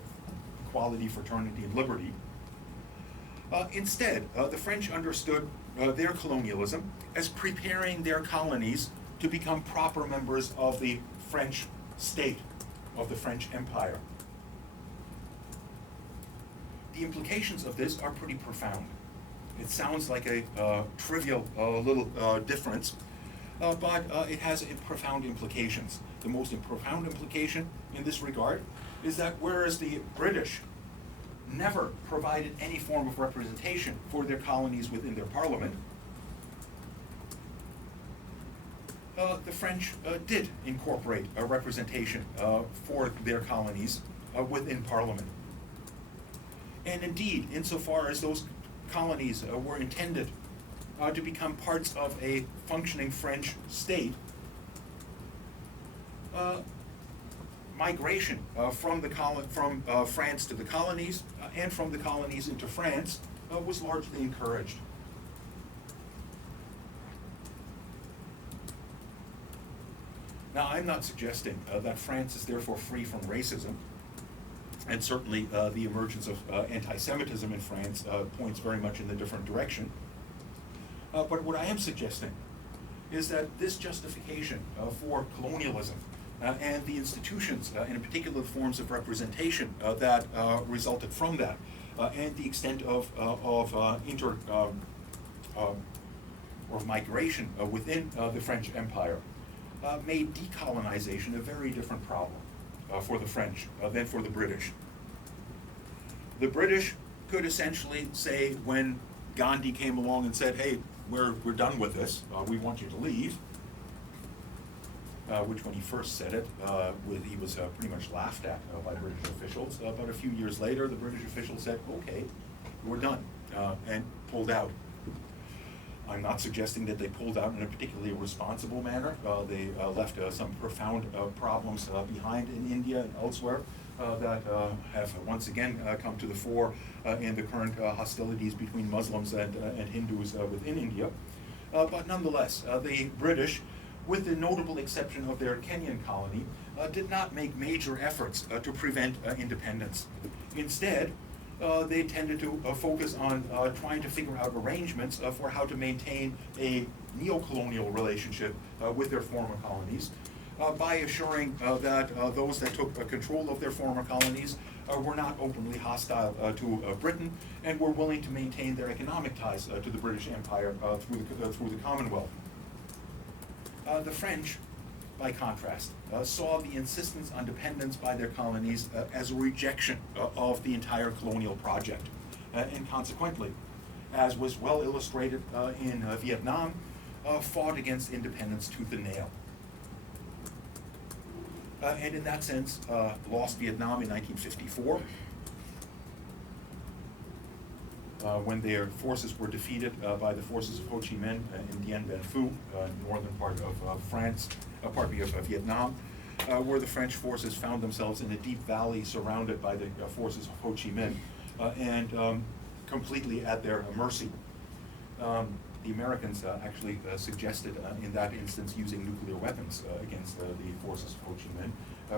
equality, fraternity, and liberty. Instead, the French understood their colonialism as preparing their colonies to become proper members of the French state, of the French Empire. The implications of this are pretty profound. It sounds like a trivial little difference, but it has profound implications. The most profound implication in this regard is that whereas the British never provided any form of representation for their colonies within their parliament, the French did incorporate a representation for their colonies within parliament. And indeed, insofar as those colonies were intended to become parts of a functioning French state, migration from France to the colonies and from the colonies into France was largely encouraged. Now, I'm not suggesting that France is therefore free from racism, and certainly the emergence of anti-Semitism in France points very much in a different direction. But what I am suggesting is that this justification for colonialism and the institutions, and in particular the forms of representation that resulted from that, and the extent of migration within the French Empire, made decolonization a very different problem for the French than for the British. The British could essentially say, when Gandhi came along and said, "Hey, we're done with this, we want you to leave," which when he first said it, he was pretty much laughed at by British officials. But a few years later, the British officials said, "Okay, we're done," and pulled out. I'm not suggesting that they pulled out in a particularly responsible manner. They left some profound problems behind in India and elsewhere that have once again come to the fore in the current hostilities between Muslims and Hindus within India. But nonetheless, the British, with the notable exception of their Kenyan colony, did not make major efforts to prevent independence. Instead, they tended to focus on trying to figure out arrangements for how to maintain a neo-colonial relationship with their former colonies by assuring that those that took control of their former colonies were not openly hostile to Britain and were willing to maintain their economic ties to the British Empire through the Commonwealth. The French, by contrast, saw the insistence on dependence by their colonies as a rejection of the entire colonial project. And consequently, as was well illustrated in Vietnam, fought against independence tooth and nail. And in that sense, lost Vietnam in 1954, when their forces were defeated by the forces of Ho Chi Minh in Dien Bien Phu, northern part of of Vietnam, where the French forces found themselves in a deep valley surrounded by the forces of Ho Chi Minh and completely at their mercy. The Americans actually suggested in that instance using nuclear weapons against the forces of Ho Chi Minh,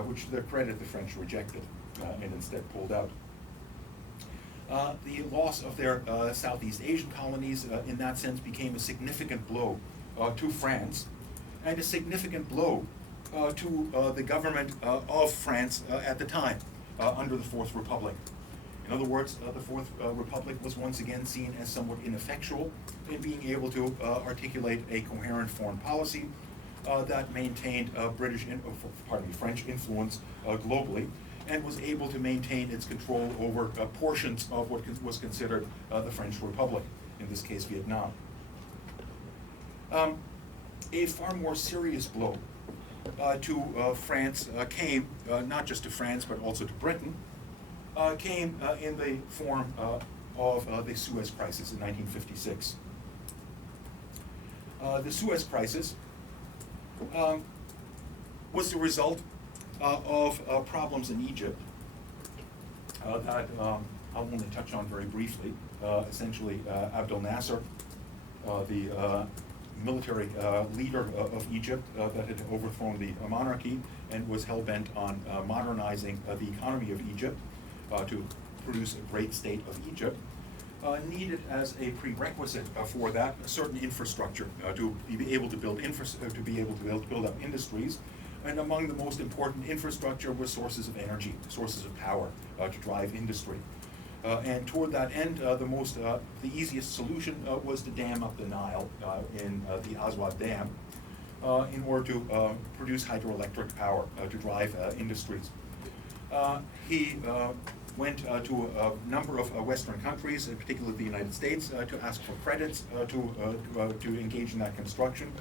which to their credit the French rejected and instead pulled out. The loss of their Southeast Asian colonies in that sense became a significant blow to France and a significant blow to the government of France at the time under the Fourth Republic. In other words, the Fourth Republic was once again seen as somewhat ineffectual in being able to articulate a coherent foreign policy that maintained French influence globally, and was able to maintain its control over portions of what was considered the French Republic, in this case Vietnam. A far more serious blow to France came, not just to France, but also to Britain, came in the form of the Suez Crisis in 1956. The Suez Crisis was the result of problems in Egypt that I'll only touch on very briefly. Essentially, Abdel Nasser, the military leader of Egypt that had overthrown the monarchy and was hell-bent on modernizing the economy of Egypt to produce a great state of Egypt, needed as a prerequisite for that a certain infrastructure to be able to build build up industries. And among the most important infrastructure was sources of energy, sources of power to drive industry. And toward that end, the easiest solution was to dam up the Nile in the Aswad Dam in order to produce hydroelectric power to drive industries. He went to a number of Western countries, in particular the United States, to ask for credits to engage in that construction.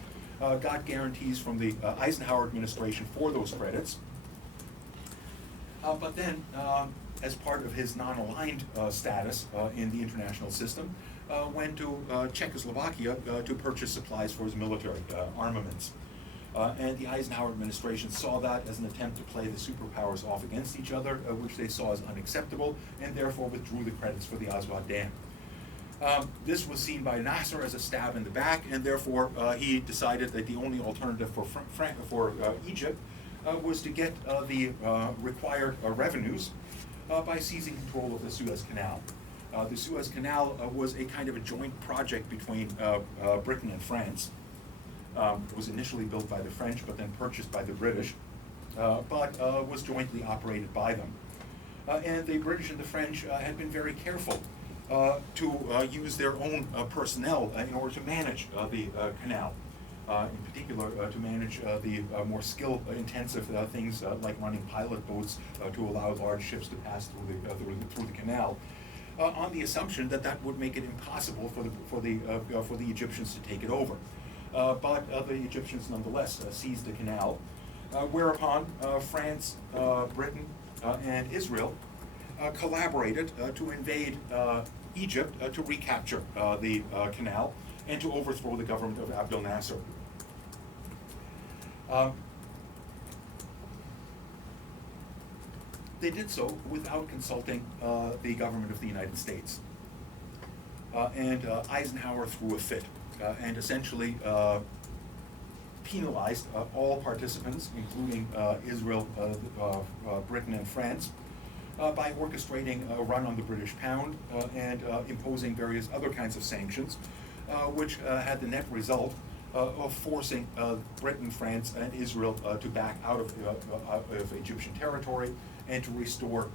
Got guarantees from the Eisenhower administration for those credits. But then, as part of his non-aligned status in the international system, went to Czechoslovakia to purchase supplies for his military armaments. And the Eisenhower administration saw that as an attempt to play the superpowers off against each other, which they saw as unacceptable, and therefore withdrew the credits for the Aswad Dam. This was seen by Nasser as a stab in the back, and therefore he decided that the only alternative for Egypt was to get the required revenues by seizing control of the Suez Canal. The Suez Canal was a kind of a joint project between Britain and France. It was initially built by the French, but then purchased by the British, but was jointly operated by them. And the British and the French had been very careful to use their own personnel in order to manage the canal. In particular, to manage the more skill-intensive things like running pilot boats to allow large ships to pass through the canal, on the assumption that that would make it impossible for the Egyptians to take it over. But the Egyptians nonetheless seized the canal, whereupon France, Britain, and Israel collaborated to invade Egypt to recapture the canal and to overthrow the government of Abdel Nasser. They did so without consulting the government of the United States. And Eisenhower threw a fit and essentially penalized all participants, including Israel, Britain, and France, by orchestrating a run on the British pound and imposing various other kinds of sanctions, which had the net result of forcing Britain, France, and Israel to back out of Egyptian territory and to restore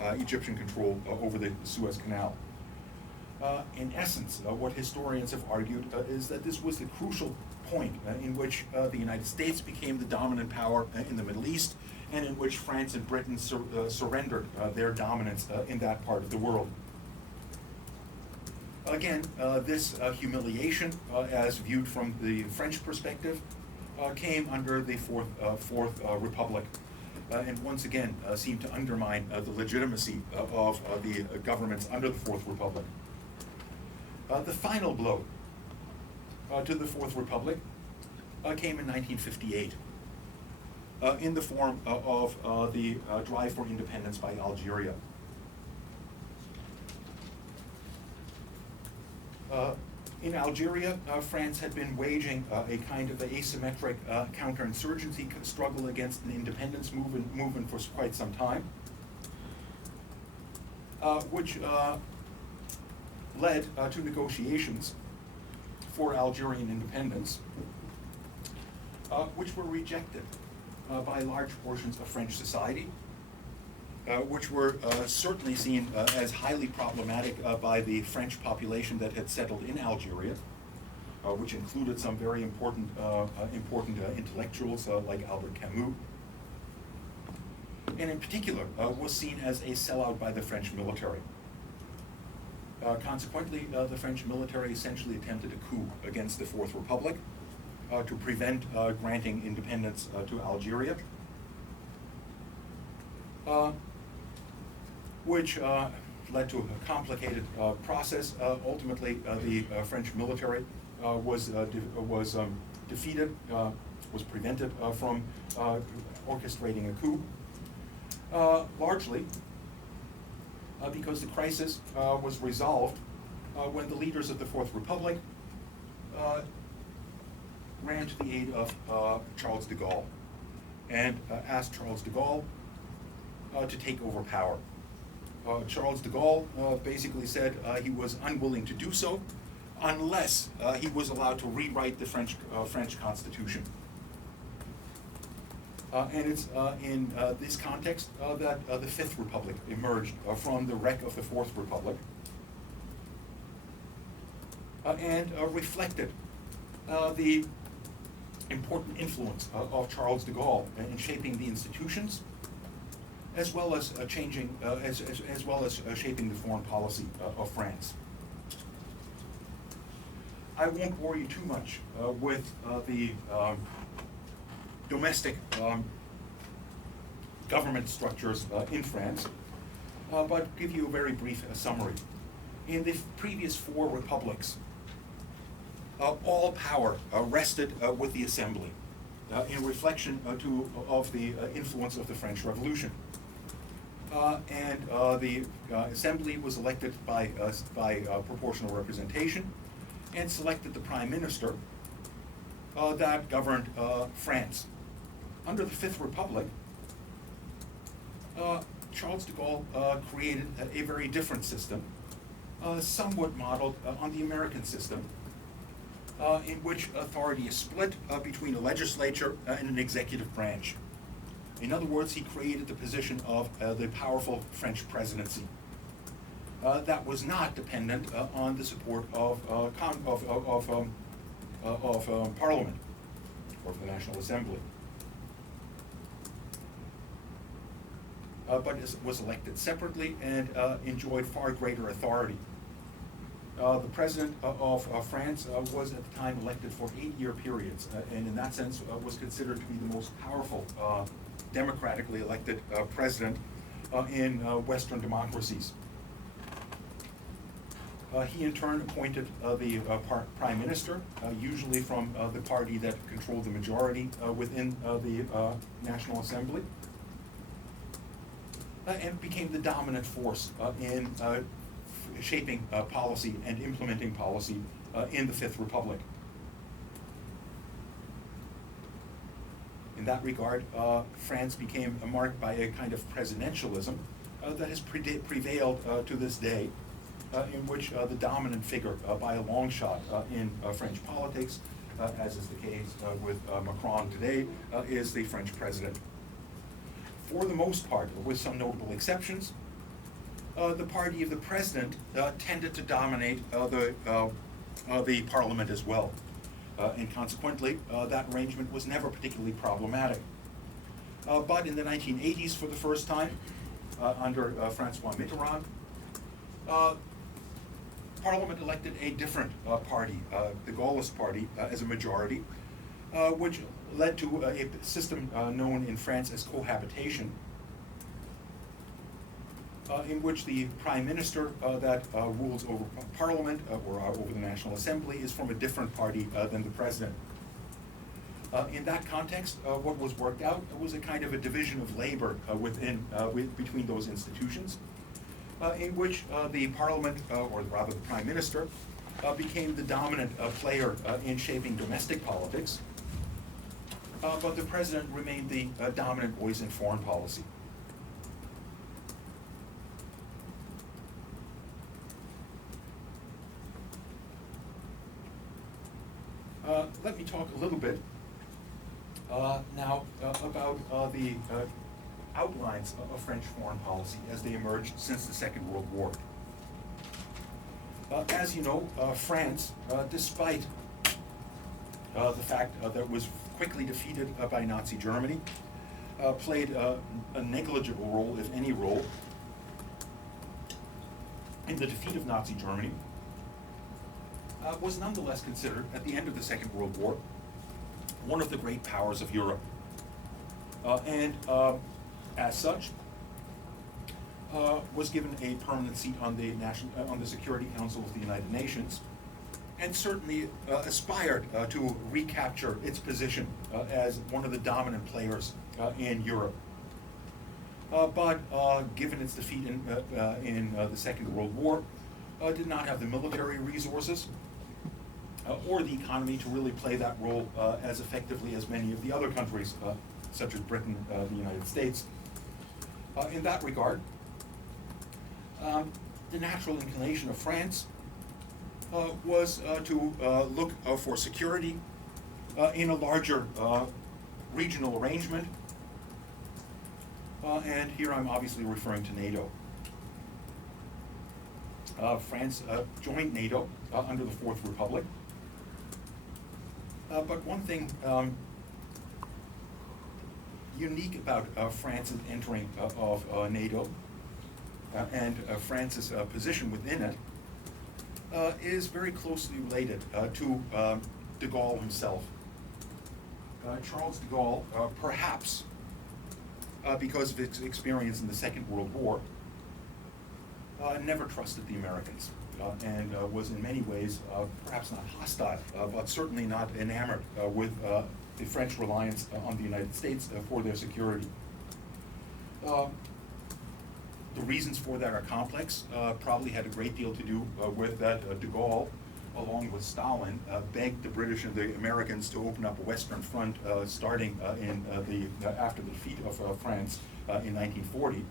Egyptian control over the Suez Canal. In essence, what historians have argued is that this was the crucial point in which the United States became the dominant power in the Middle East, and in which France and Britain surrendered their dominance in that part of the world. Again, this humiliation, as viewed from the French perspective, came under the Fourth Republic, and once again seemed to undermine the legitimacy of the governments under the Fourth Republic. The final blow to the Fourth Republic came in 1958 in the form of the drive for independence by Algeria. In Algeria, France had been waging a kind of asymmetric counterinsurgency struggle against an independence movement for quite some time, which led to negotiations for Algerian independence, which were rejected by large portions of French society, which were certainly seen as highly problematic by the French population that had settled in Algeria, which included some very important intellectuals like Albert Camus, and in particular was seen as a sellout by the French military. Consequently, the French military essentially attempted a coup against the Fourth Republic to prevent granting independence to Algeria, which led to a complicated process. Ultimately, the French military was defeated, was prevented from orchestrating a coup, largely because the crisis was resolved when the leaders of the Fourth Republic ran to the aid of Charles de Gaulle and asked Charles de Gaulle to take over power. Charles de Gaulle basically said he was unwilling to do so unless he was allowed to rewrite the French Constitution. And it's in this context that the Fifth Republic emerged from the wreck of the Fourth Republic and reflected the important influence of Charles de Gaulle in shaping the institutions, as well as shaping the foreign policy of France. I won't bore you too much with the domestic government structures in France, but give you a very brief summary. In the previous four republics, all power rested with the Assembly, in reflection of the influence of the French Revolution. And the Assembly was elected by proportional representation and selected the Prime Minister that governed France. Under the Fifth Republic, Charles de Gaulle created a very different system, somewhat modeled on the American system, in which authority is split between a legislature and an executive branch. In other words, he created the position of the powerful French presidency. That was not dependent on the support of Parliament or the National Assembly, but was elected separately and enjoyed far greater authority. The president of France was at the time elected for 8-year periods, and in that sense was considered to be the most powerful democratically elected president in Western democracies. He in turn appointed the prime minister, usually from the party that controlled the majority within the National Assembly, and became the dominant force in shaping policy and implementing policy in the Fifth Republic. In that regard, France became marked by a kind of presidentialism that has prevailed to this day, in which the dominant figure by a long shot in French politics, as is the case with Macron today, is the French president. For the most part, with some notable exceptions, the party of the president tended to dominate the parliament as well. And consequently, that arrangement was never particularly problematic. But in the 1980s, for the first time, under Francois Mitterrand, Parliament elected a different party, the Gaullist Party, as a majority, which led to a system known in France as cohabitation, in which the Prime Minister that rules over Parliament or over the National Assembly is from a different party than the President. In that context, what was worked out was a kind of a division of labor between those institutions, in which the Parliament, or rather the Prime Minister, became the dominant player in shaping domestic politics, but the President remained the dominant voice in foreign policy. Let me talk a little bit now about the outlines of French foreign policy as they emerged since the Second World War. As you know, France, despite the fact that it was quickly defeated by Nazi Germany, played a negligible role, if any role, in the defeat of Nazi Germany, was nonetheless considered, at the end of the Second World War, one of the great powers of Europe. And as such, was given a permanent seat on the Security Council of the United Nations, and certainly aspired to recapture its position as one of the dominant players in Europe. But given its defeat in the Second World War, did not have the military resources or the economy to really play that role as effectively as many of the other countries, such as Britain, the United States. In that regard, the natural inclination of France was to look for security in a larger regional arrangement, and here I'm obviously referring to NATO. France joined NATO under the Fourth Republic, but one thing unique about France's entering of NATO and France's position within it is very closely related to de Gaulle himself. Charles de Gaulle, perhaps because of his experience in the Second World War, never trusted the Americans and was in many ways perhaps not hostile, but certainly not enamored with the French reliance on the United States for their security. The reasons for that are complex, probably had a great deal to do with that de Gaulle, along with Stalin, begged the British and the Americans to open up a Western front starting after the defeat of France in 1940.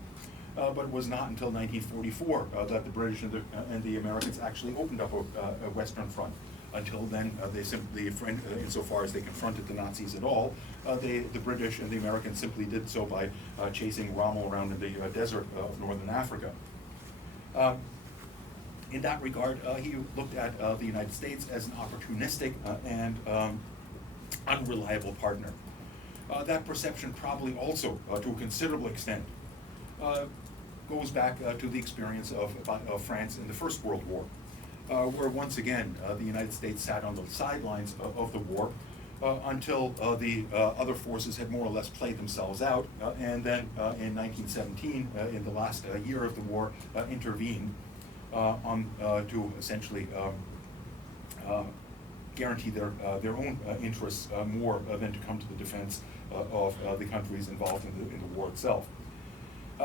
But it was not until 1944 that the British and the Americans actually opened up a Western front. Until then, they simply, insofar as they confronted the Nazis at all, the British and the Americans simply did so by chasing Rommel around in the desert of northern Africa. In that regard, he looked at the United States as an opportunistic and unreliable partner. That perception probably also, to a considerable extent, goes back to the experience of France in the First World War, where once again the United States sat on the sidelines of the war until the other forces had more or less played themselves out, and then in 1917, in the last year of the war, intervened to essentially guarantee their own interests more than to come to the defense of the countries involved in the war itself.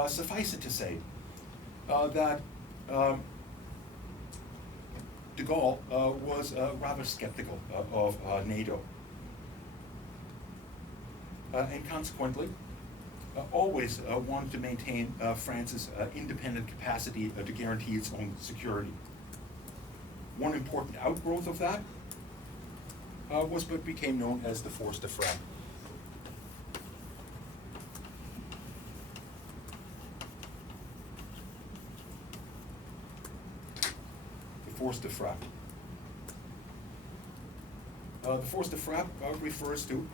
Suffice it to say that de Gaulle was rather skeptical of NATO, and consequently always wanted to maintain France's independent capacity to guarantee its own security. One important outgrowth of that was what became known as the force de frappe. Force de frappe. The force de frappe refers to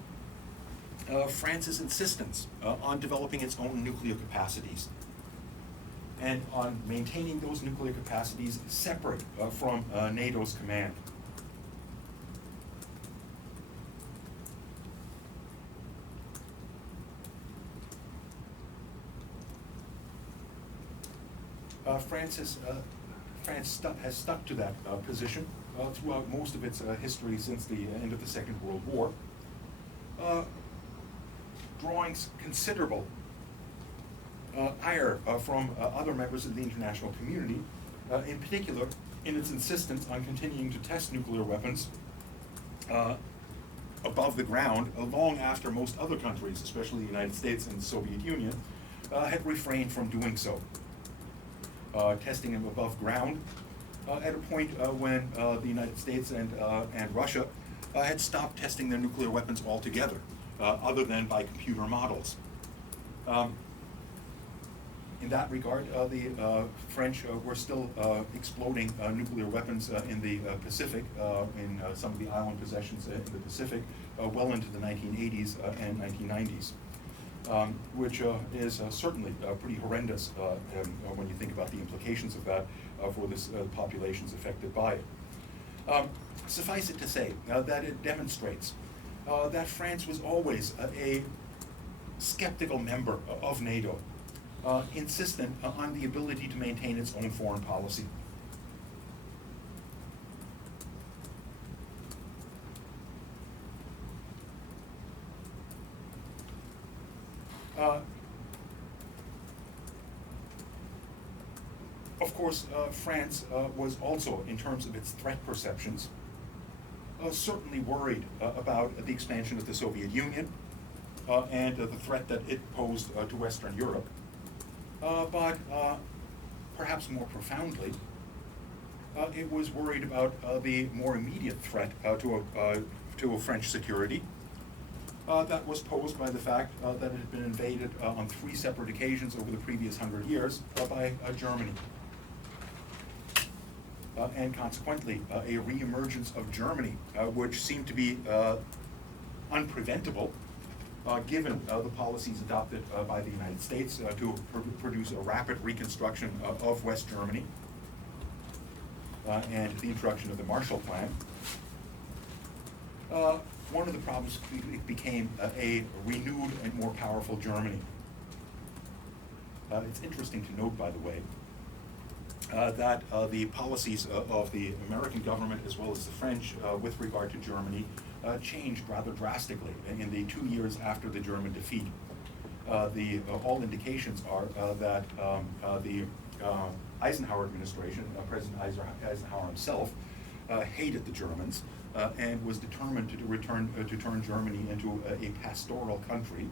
France's insistence on developing its own nuclear capacities. and on maintaining those nuclear capacities separate from NATO's command. France has stuck to that position throughout most of its history since the end of the Second World War, drawing considerable ire from other members of the international community, in particular in its insistence on continuing to test nuclear weapons above the ground long after most other countries, especially the United States and the Soviet Union, had refrained from doing so. Testing them above ground at a point when the United States and Russia had stopped testing their nuclear weapons altogether, other than by computer models. In that regard, the French were still exploding nuclear weapons in the Pacific, in some of the island possessions in the Pacific, well into the 1980s and 1990s. Which is certainly pretty horrendous when you think about the implications of that for the populations affected by it. Suffice it to say that it demonstrates that France was always a skeptical member of NATO, insistent on the ability to maintain its own foreign policy. Of course, France was also, in terms of its threat perceptions, certainly worried about the expansion of the Soviet Union and the threat that it posed to Western Europe. But perhaps more profoundly, it was worried about the more immediate threat to French security that was posed by the fact that it had been invaded on 3 separate occasions over the previous 100 years by Germany. And consequently, a reemergence of Germany, which seemed to be unpreventable, given the policies adopted by the United States to produce a rapid reconstruction of West Germany and the introduction of the Marshall Plan. One of the problems became a renewed and more powerful Germany. It's interesting to note, by the way, that the policies of the American government as well as the French with regard to Germany changed rather drastically in the 2 years after the German defeat. All indications are that the Eisenhower administration, President Eisenhower himself, hated the Germans and was determined to turn Germany into a pastoral country.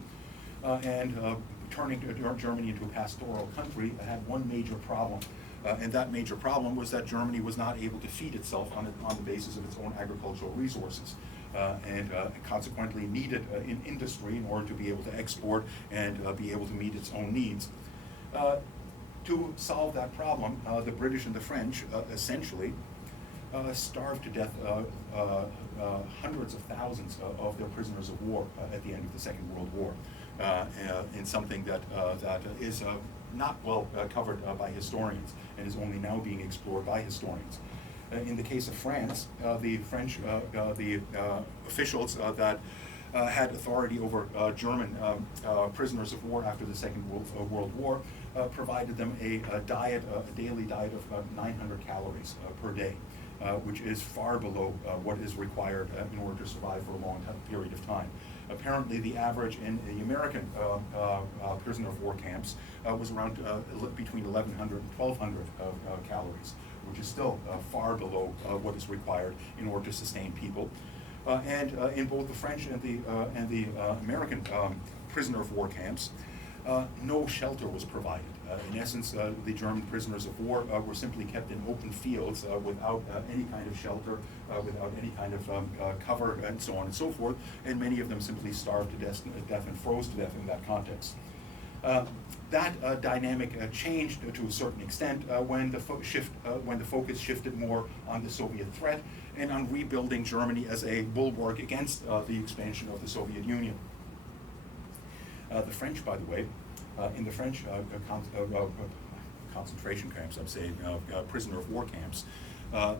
Turning Germany into a pastoral country had one major problem. And that major problem was that Germany was not able to feed itself on the basis of its own agricultural resources, and consequently needed an industry in order to be able to export and be able to meet its own needs. To solve that problem, the British and the French essentially starved to death hundreds of thousands of their prisoners of war at the end of the Second World War, in something that is not well covered by historians and is only now being explored by historians. In the case of France, the French, the officials that had authority over German prisoners of war after the Second World War provided them a daily diet of 900 calories per day, which is far below what is required in order to survive for a long period of time. Apparently, the average in the American prisoner of war camps was around between 1,100 and 1,200 calories, which is still far below what is required in order to sustain people. And in both the French and the American prisoner of war camps, no shelter was provided. In essence, the German prisoners of war were simply kept in open fields without any kind of shelter, without any kind of cover, and so on and so forth, and many of them simply starved to death and froze to death in that context. That dynamic changed to a certain extent when the focus shifted more on the Soviet threat and on rebuilding Germany as a bulwark against the expansion of the Soviet Union. The French, by the way, in the French concentration camps, I'm saying prisoner of war camps.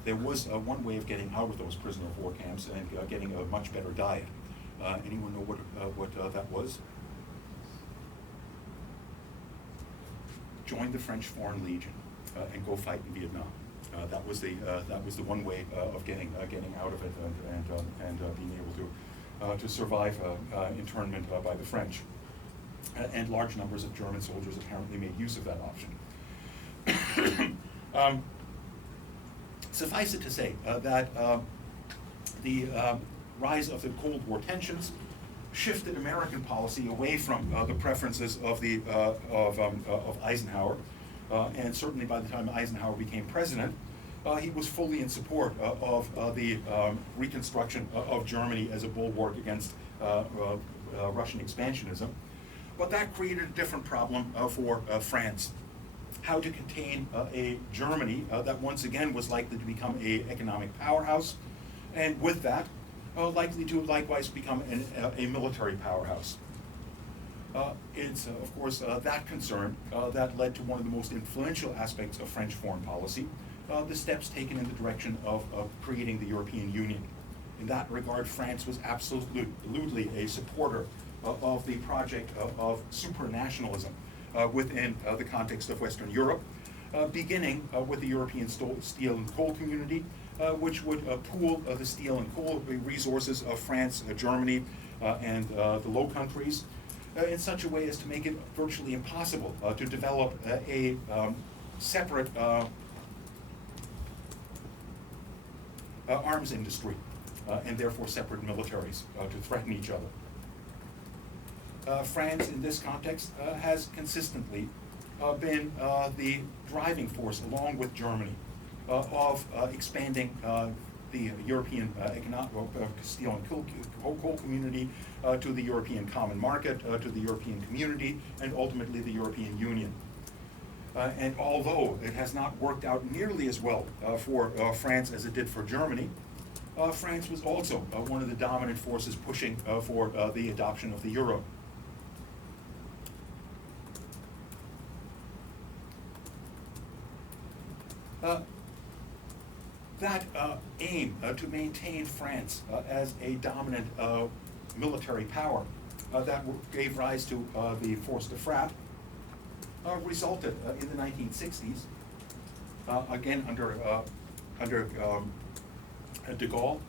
There was one way of getting out of those prisoner of war camps and getting a much better diet. Anyone know what that was? Join the French Foreign Legion and go fight in Vietnam. That was the one way of getting out of it and being able to survive internment by the French. And large numbers of German soldiers apparently made use of that option. Suffice it to say that the rise of the Cold War tensions shifted American policy away from the preferences of Eisenhower, and certainly by the time Eisenhower became president, he was fully in support of the reconstruction of Germany as a bulwark against Russian expansionism. But that created a different problem for France. How to contain a Germany that once again was likely to become an economic powerhouse, and with that, likely to likewise become a military powerhouse. It's, of course, that concern that led to one of the most influential aspects of French foreign policy, the steps taken in the direction of creating the European Union. In that regard, France was absolutely a supporter of the project of supranationalism within the context of Western Europe, beginning with the European Steel and Coal Community, which would pool the steel and coal resources of France, Germany, and the Low Countries in such a way as to make it virtually impossible to develop a separate arms industry and therefore separate militaries to threaten each other. France, in this context, has consistently been the driving force, along with Germany, of expanding the European steel and coal community to the European common market, to the European community, and ultimately the European Union. And although it has not worked out nearly as well for France as it did for Germany, France was also one of the dominant forces pushing for the adoption of the euro. That aim to maintain France as a dominant military power that gave rise to the Force de Frappe resulted in the 1960s, again under de Gaulle,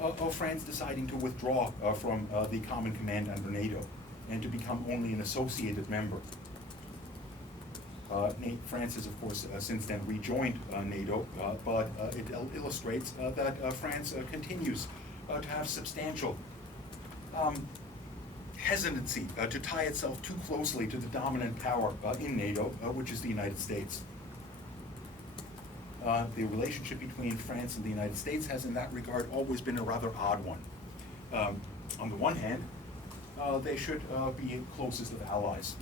of France deciding to withdraw from the Common Command under NATO and to become only an associated member. France has, of course, since then rejoined NATO, but it illustrates that France continues to have substantial hesitancy to tie itself too closely to the dominant power in NATO, which is the United States. The relationship between France and the United States has, in that regard, always been a rather odd one. On the one hand, they should be closest of allies.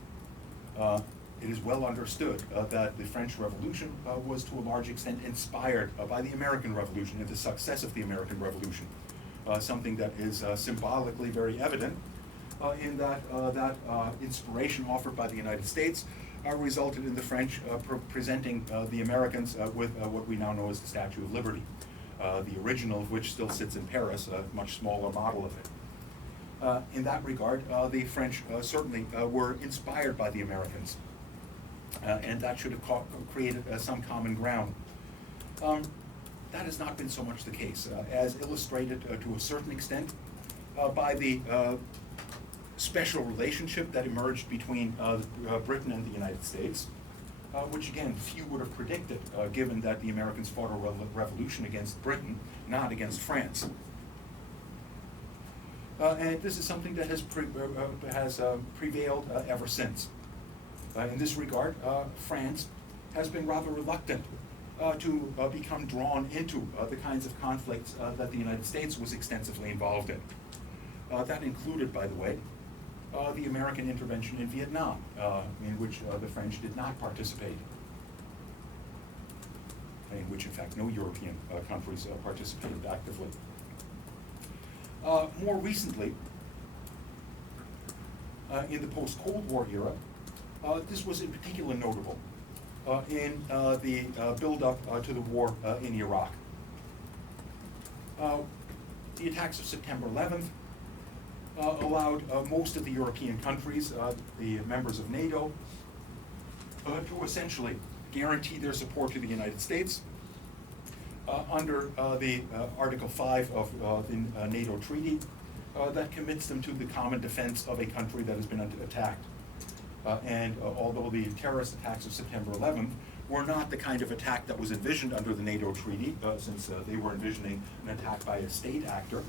It is well understood that the French Revolution was to a large extent inspired by the American Revolution and the success of the American Revolution, something that is symbolically very evident in that inspiration offered by the United States resulted in the French presenting the Americans with what we now know as the Statue of Liberty, the original of which still sits in Paris, a much smaller model of it. In that regard, the French certainly were inspired by the Americans. And that should have created some common ground. That has not been so much the case, as illustrated to a certain extent by the special relationship that emerged between Britain and the United States, which again few would have predicted, given that the Americans fought a revolution against Britain, not against France. And this is something that has prevailed ever since. In this regard, France has been rather reluctant to become drawn into the kinds of conflicts that the United States was extensively involved in. That included, by the way, the American intervention in Vietnam, in which the French did not participate, in which, in fact, no European countries participated actively. More recently, in the post-Cold War era, this was in particular notable in the build-up to the war in Iraq. The attacks of September 11th allowed most of the European countries, the members of NATO, to essentially guarantee their support to the United States under the Article 5 of the NATO treaty that commits them to the common defense of a country that has been attacked. And although the terrorist attacks of September 11th were not the kind of attack that was envisioned under the NATO treaty, since they were envisioning an attack by a state actor,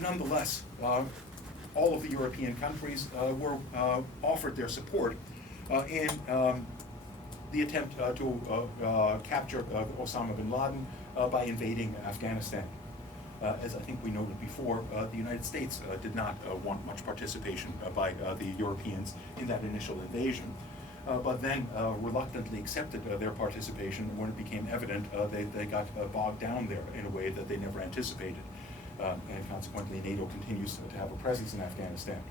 nonetheless, all of the European countries were offered their support in the attempt to capture Osama bin Laden by invading Afghanistan. As I think we noted before, the United States did not want much participation by the Europeans in that initial invasion, but then reluctantly accepted their participation when it became evident they got bogged down there in a way that they never anticipated. And consequently, NATO continues to have a presence in Afghanistan.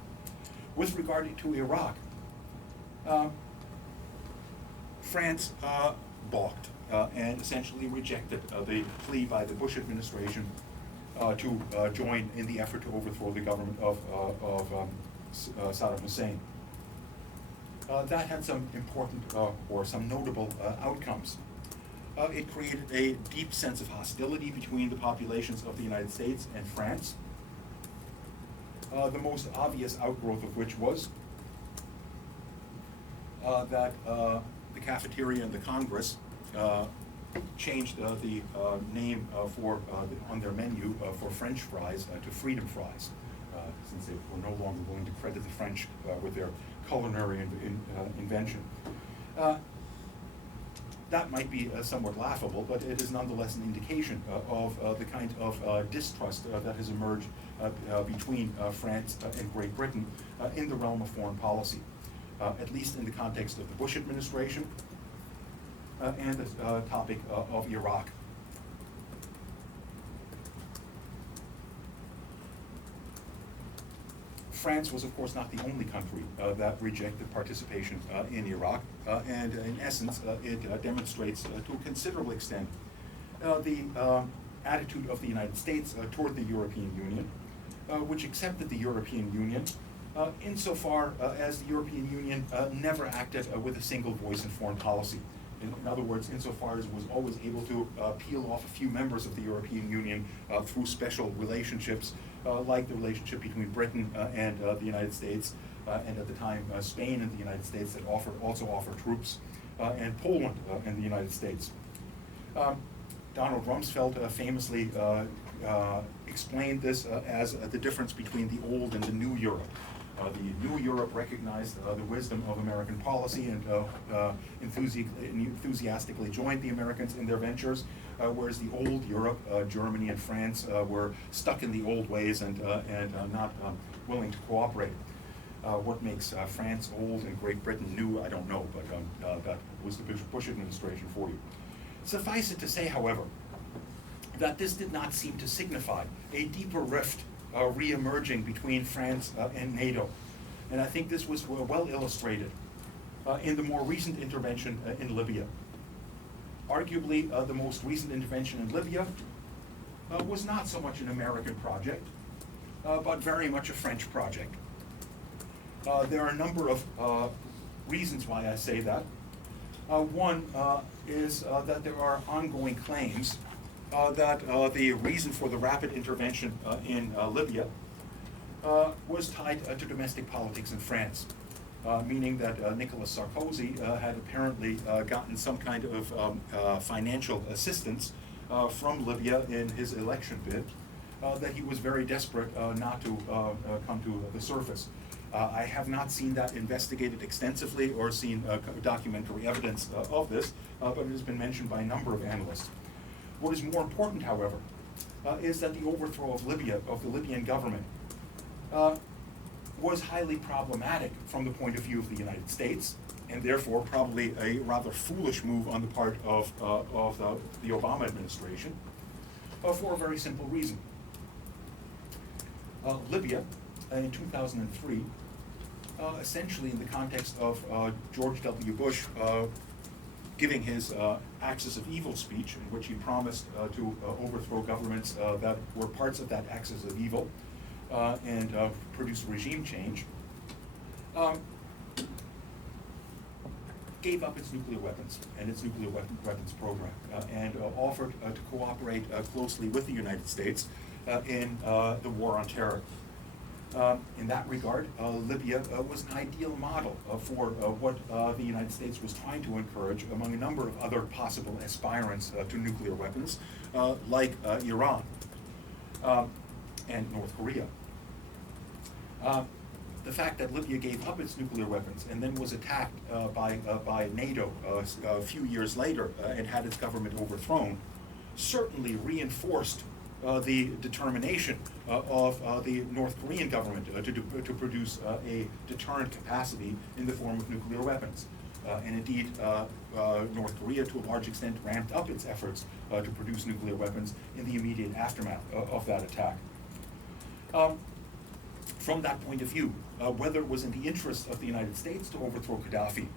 With regard to Iraq, France balked and essentially rejected the plea by the Bush administration to join in the effort to overthrow the government of Saddam Hussein. That had some important or some notable outcomes. It created a deep sense of hostility between the populations of the United States and France, the most obvious outgrowth of which was that the cafeteria in the Congress changed the name on their menu for French fries to Freedom Fries, since they were no longer willing to credit the French with their culinary invention. That might be somewhat laughable, but it is nonetheless an indication of the kind of distrust that has emerged between France and Great Britain in the realm of foreign policy, at least in the context of the Bush administration and the topic of Iraq. France was, of course, not the only country that rejected participation in Iraq, and in essence, it demonstrates to a considerable extent the attitude of the United States toward the European Union, which accepted the European Union insofar as the European Union never acted with a single voice in foreign policy. In other words, insofar as it was always able to peel off a few members of the European Union through special relationships, like the relationship between Britain and the United States, and at the time Spain and the United States that also offered troops, and Poland and the United States. Donald Rumsfeld famously explained this as the difference between the old and the new Europe. The new Europe recognized the wisdom of American policy and enthusiastically joined the Americans in their ventures, whereas the old Europe, Germany and France, were stuck in the old ways and not willing to cooperate. What makes France old and Great Britain new, I don't know, but that was the Bush administration for you. Suffice it to say, however, that this did not seem to signify a deeper rift re-emerging between France and NATO. And I think this was well illustrated in the more recent intervention in Libya. Arguably, the most recent intervention in Libya was not so much an American project, but very much a French project. There are a number of reasons why I say that. One is that there are ongoing claims that the reason for the rapid intervention in Libya was tied to domestic politics in France, meaning that Nicolas Sarkozy had apparently gotten some kind of financial assistance from Libya in his election bid that he was very desperate not to come to the surface. I have not seen that investigated extensively or seen documentary evidence of this, but it has been mentioned by a number of analysts. What is more important, however, is that the overthrow of Libya, of the Libyan government, was highly problematic from the point of view of the United States, and therefore probably a rather foolish move on the part of the Obama administration, for a very simple reason. Libya, in 2003, essentially in the context of George W. Bush giving his axis of evil speech, in which he promised to overthrow governments that were parts of that axis of evil and produce regime change, gave up its nuclear weapons and its nuclear weapons program and offered to cooperate closely with the United States in the war on terror. In that regard, Libya was an ideal model for what the United States was trying to encourage among a number of other possible aspirants to nuclear weapons, like Iran and North Korea. The fact that Libya gave up its nuclear weapons and then was attacked by NATO a few years later and had its government overthrown certainly reinforced the determination of the North Korean government to produce a deterrent capacity in the form of nuclear weapons. And indeed, North Korea, to a large extent, ramped up its efforts to produce nuclear weapons in the immediate aftermath of that attack. From that point of view, whether it was in the interest of the United States to overthrow Gaddafi,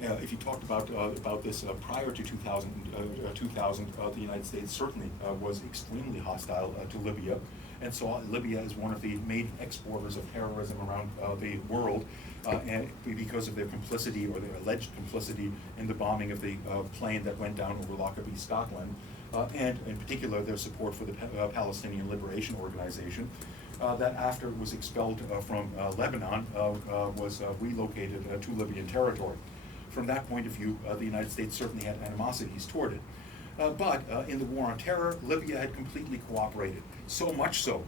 if you talked about this prior to 2000, the United States certainly was extremely hostile to Libya, and saw Libya as one of the main exporters of terrorism around the world, and because of their complicity or their alleged complicity in the bombing of the plane that went down over Lockerbie, Scotland, and in particular their support for the Palestinian Liberation Organization. That after it was expelled from Lebanon, was relocated to Libyan territory. From that point of view, the United States certainly had animosities toward it. But in the war on terror, Libya had completely cooperated, so much so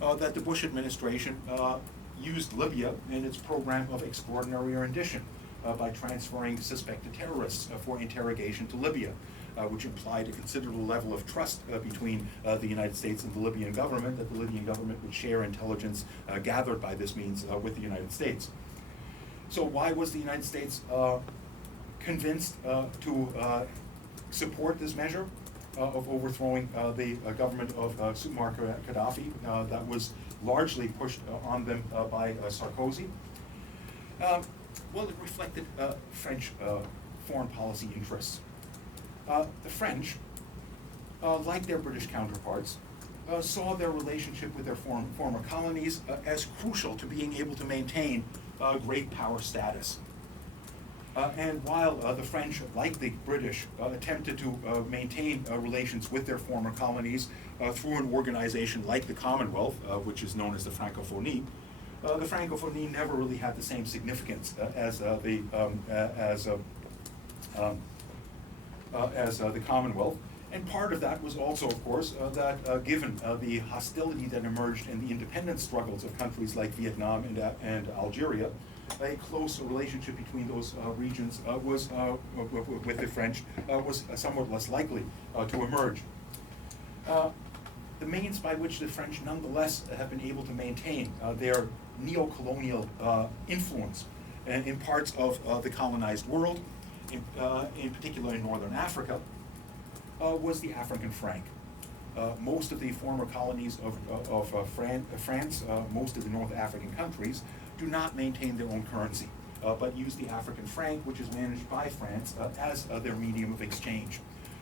that the Bush administration used Libya in its program of extraordinary rendition by transferring suspected terrorists for interrogation to Libya, which implied a considerable level of trust between the United States and the Libyan government, that the Libyan government would share intelligence gathered by this means with the United States. So why was the United States convinced to support this measure of overthrowing the government of Muammar Gaddafi that was largely pushed on them by Sarkozy? Well, it reflected French foreign policy interests. The French, like their British counterparts, saw their relationship with their former colonies as crucial to being able to maintain great power status. And while the French, like the British, attempted to maintain relations with their former colonies through an organization like the Commonwealth, which is known as the Francophonie, the Francophonie never really had the same significance as the Commonwealth. And part of that was also, of course, that given the hostility that emerged in the independence struggles of countries like Vietnam and Algeria, a close relationship between those regions was, with the French, was somewhat less likely to emerge. The means by which the French nonetheless have been able to maintain their neo-colonial influence in parts of the colonized world, in particular in northern Africa, was the African franc. Most of the former colonies of France, most of the North African countries, do not maintain their own currency, but use the African franc, which is managed by France, as their medium of exchange,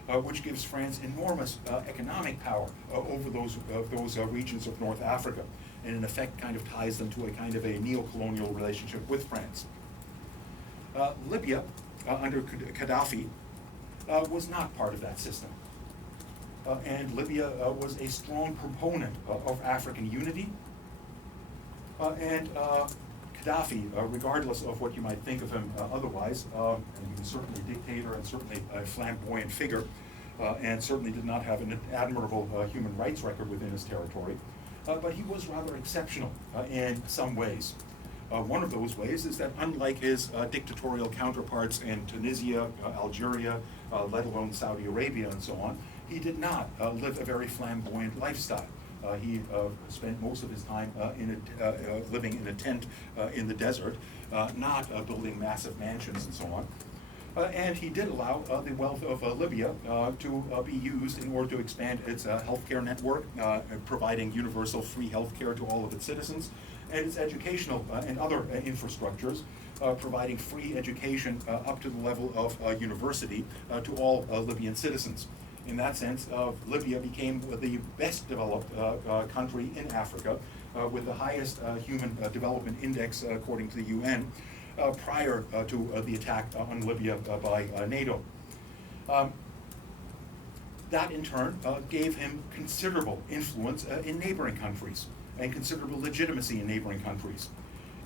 which gives France enormous economic power over those regions of North Africa, and in effect kind of ties them to a kind of a neo-colonial relationship with France. Libya, under Gaddafi, was not part of that system. And Libya was a strong proponent of African unity. And Gaddafi, regardless of what you might think of him otherwise, and he was certainly a dictator and certainly a flamboyant figure, and certainly did not have an admirable human rights record within his territory, but he was rather exceptional in some ways. One of those ways is that unlike his dictatorial counterparts in Tunisia, Algeria, let alone Saudi Arabia and so on, he did not live a very flamboyant lifestyle. He spent most of his time living in a tent in the desert, not building massive mansions and so on. And he did allow the wealth of Libya to be used in order to expand its healthcare network, providing universal free healthcare to all of its citizens, and its educational and other infrastructures providing free education up to the level of university to all Libyan citizens. In that sense, Libya became the best developed country in Africa with the highest human development index according to the UN prior to the attack on Libya by NATO. That in turn gave him considerable influence in neighboring countries and considerable legitimacy in neighboring countries.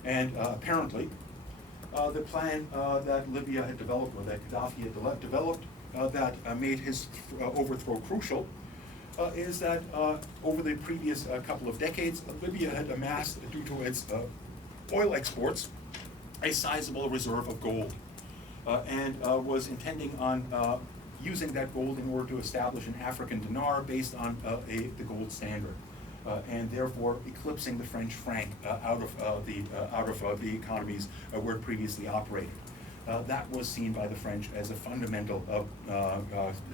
And apparently, the plan that Libya had developed, or that Gaddafi had developed, that made his overthrow crucial, is that over the previous couple of decades, Libya had amassed, due to its oil exports, a sizable reserve of gold, and was intending on using that gold in order to establish an African dinar based on the gold standard, and therefore eclipsing the French franc out of the economies where it previously operated. That was seen by the French as a fundamental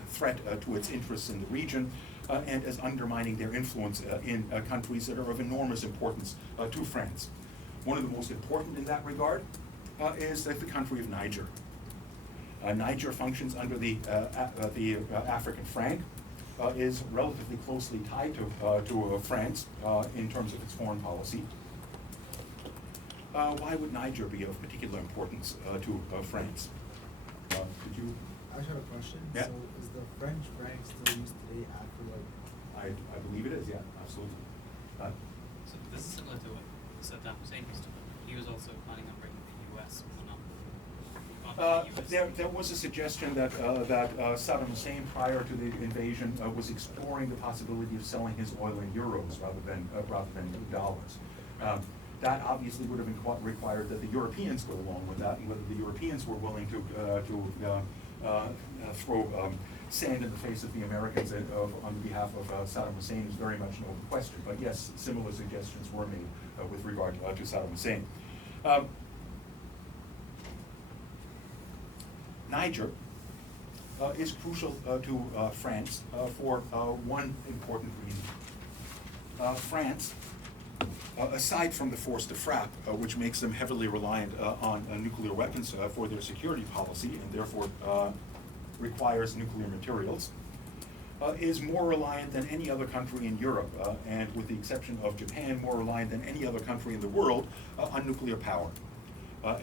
threat to its interests in the region, and as undermining their influence in countries that are of enormous importance to France. One of the most important in that regard is the country of Niger. Niger functions under the African franc, is relatively closely tied to France in terms of its foreign policy. Why would Niger be of particular importance to France? Could you? I just have a question. Yeah. So is the French franc still used today after like? I believe it is, yeah, absolutely. So this is similar to what Saddam Hussein used to do. He was also planning on bringing the U.S. There was a suggestion that Saddam Hussein, prior to the invasion, was exploring the possibility of selling his oil in euros rather than dollars. That obviously would have required that the Europeans go along with that, and whether the Europeans were willing to throw sand in the face of the Americans on behalf of Saddam Hussein is very much an open question. But yes, similar suggestions were made with regard to Saddam Hussein. Niger is crucial to France for one important reason. France, aside from the force de frappe, which makes them heavily reliant on nuclear weapons for their security policy, and therefore requires nuclear materials, is more reliant than any other country in Europe, and with the exception of Japan, more reliant than any other country in the world on nuclear power.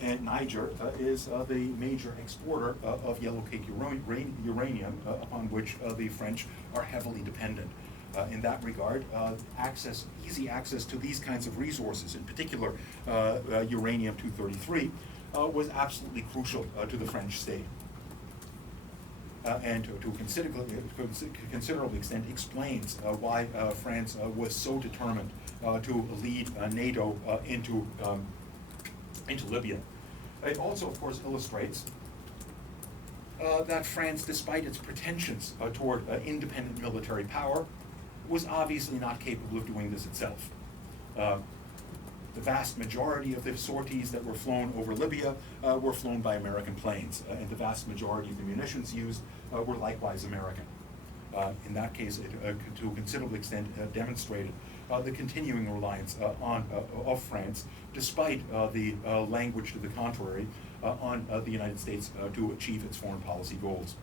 And Niger is the major exporter of yellow cake uranium, upon which the French are heavily dependent. In that regard, easy access to these kinds of resources, in particular uranium-233, was absolutely crucial to the French state. And to a considerable extent explains why France was so determined to lead NATO into Libya. It also, of course, illustrates that France, despite its pretensions toward independent military power, was obviously not capable of doing this itself. The vast majority of the sorties that were flown over Libya were flown by American planes, and the vast majority of the munitions used were likewise American. In that case, it to a considerable extent demonstrated the continuing reliance of France, despite the language to the contrary, on the United States to achieve its foreign policy goals.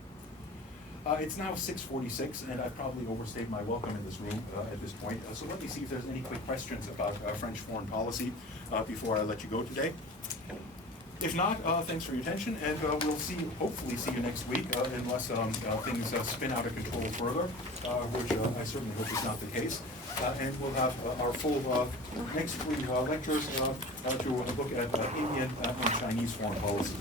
It's now 6:46, and I've probably overstayed my welcome in this room at this point. So let me see if there's any quick questions about French foreign policy before I let you go today. If not, thanks for your attention, and we'll hopefully see you next week, unless things spin out of control further, which I certainly hope is not the case. And we'll have our full next three lectures to look at Indian and Chinese foreign policy.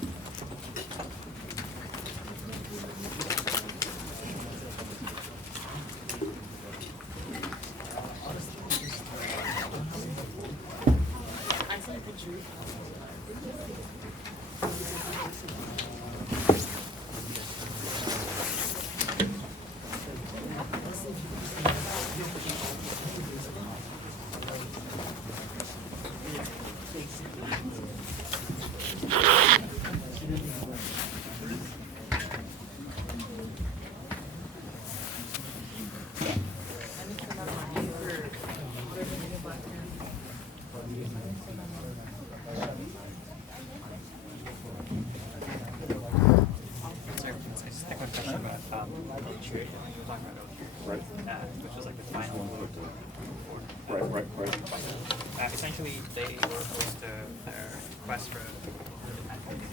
a question about Algeria. I think we were talking about Algeria. Right. Which was like the final vote for. Right. Essentially, they were opposed to their request for independence.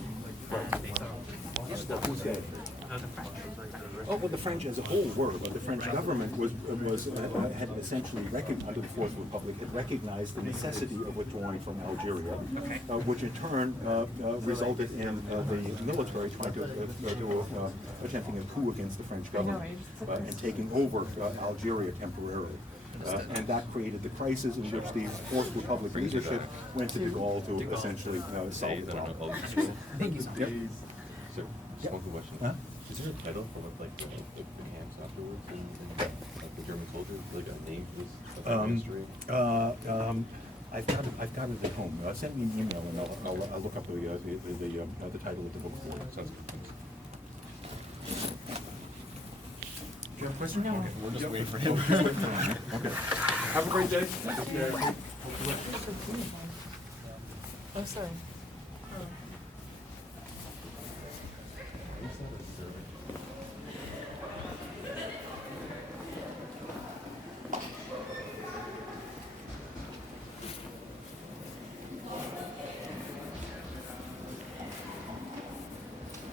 They thought, Who's they? no, the French. Oh, well, the French as a whole were, but the French government had essentially under the Fourth Republic, had recognized the necessity of withdrawing from Algeria, which in turn resulted in the military trying to attempting a coup against the French government and taking over Algeria temporarily. And that created the crisis in which the Fourth Republic leadership went to de Gaulle to essentially solve the problem. Thank you so much. So, just one quick question. Huh? Is there a title for what, like, the camps afterwards and like the German soldiers, like a name for this history? I've got it at home. Send me an email and I'll look up the title of the book for it. Sounds good, thanks. Do you have a question? Okay. We're just waiting for him. Okay. Have a great day. Oh, sorry.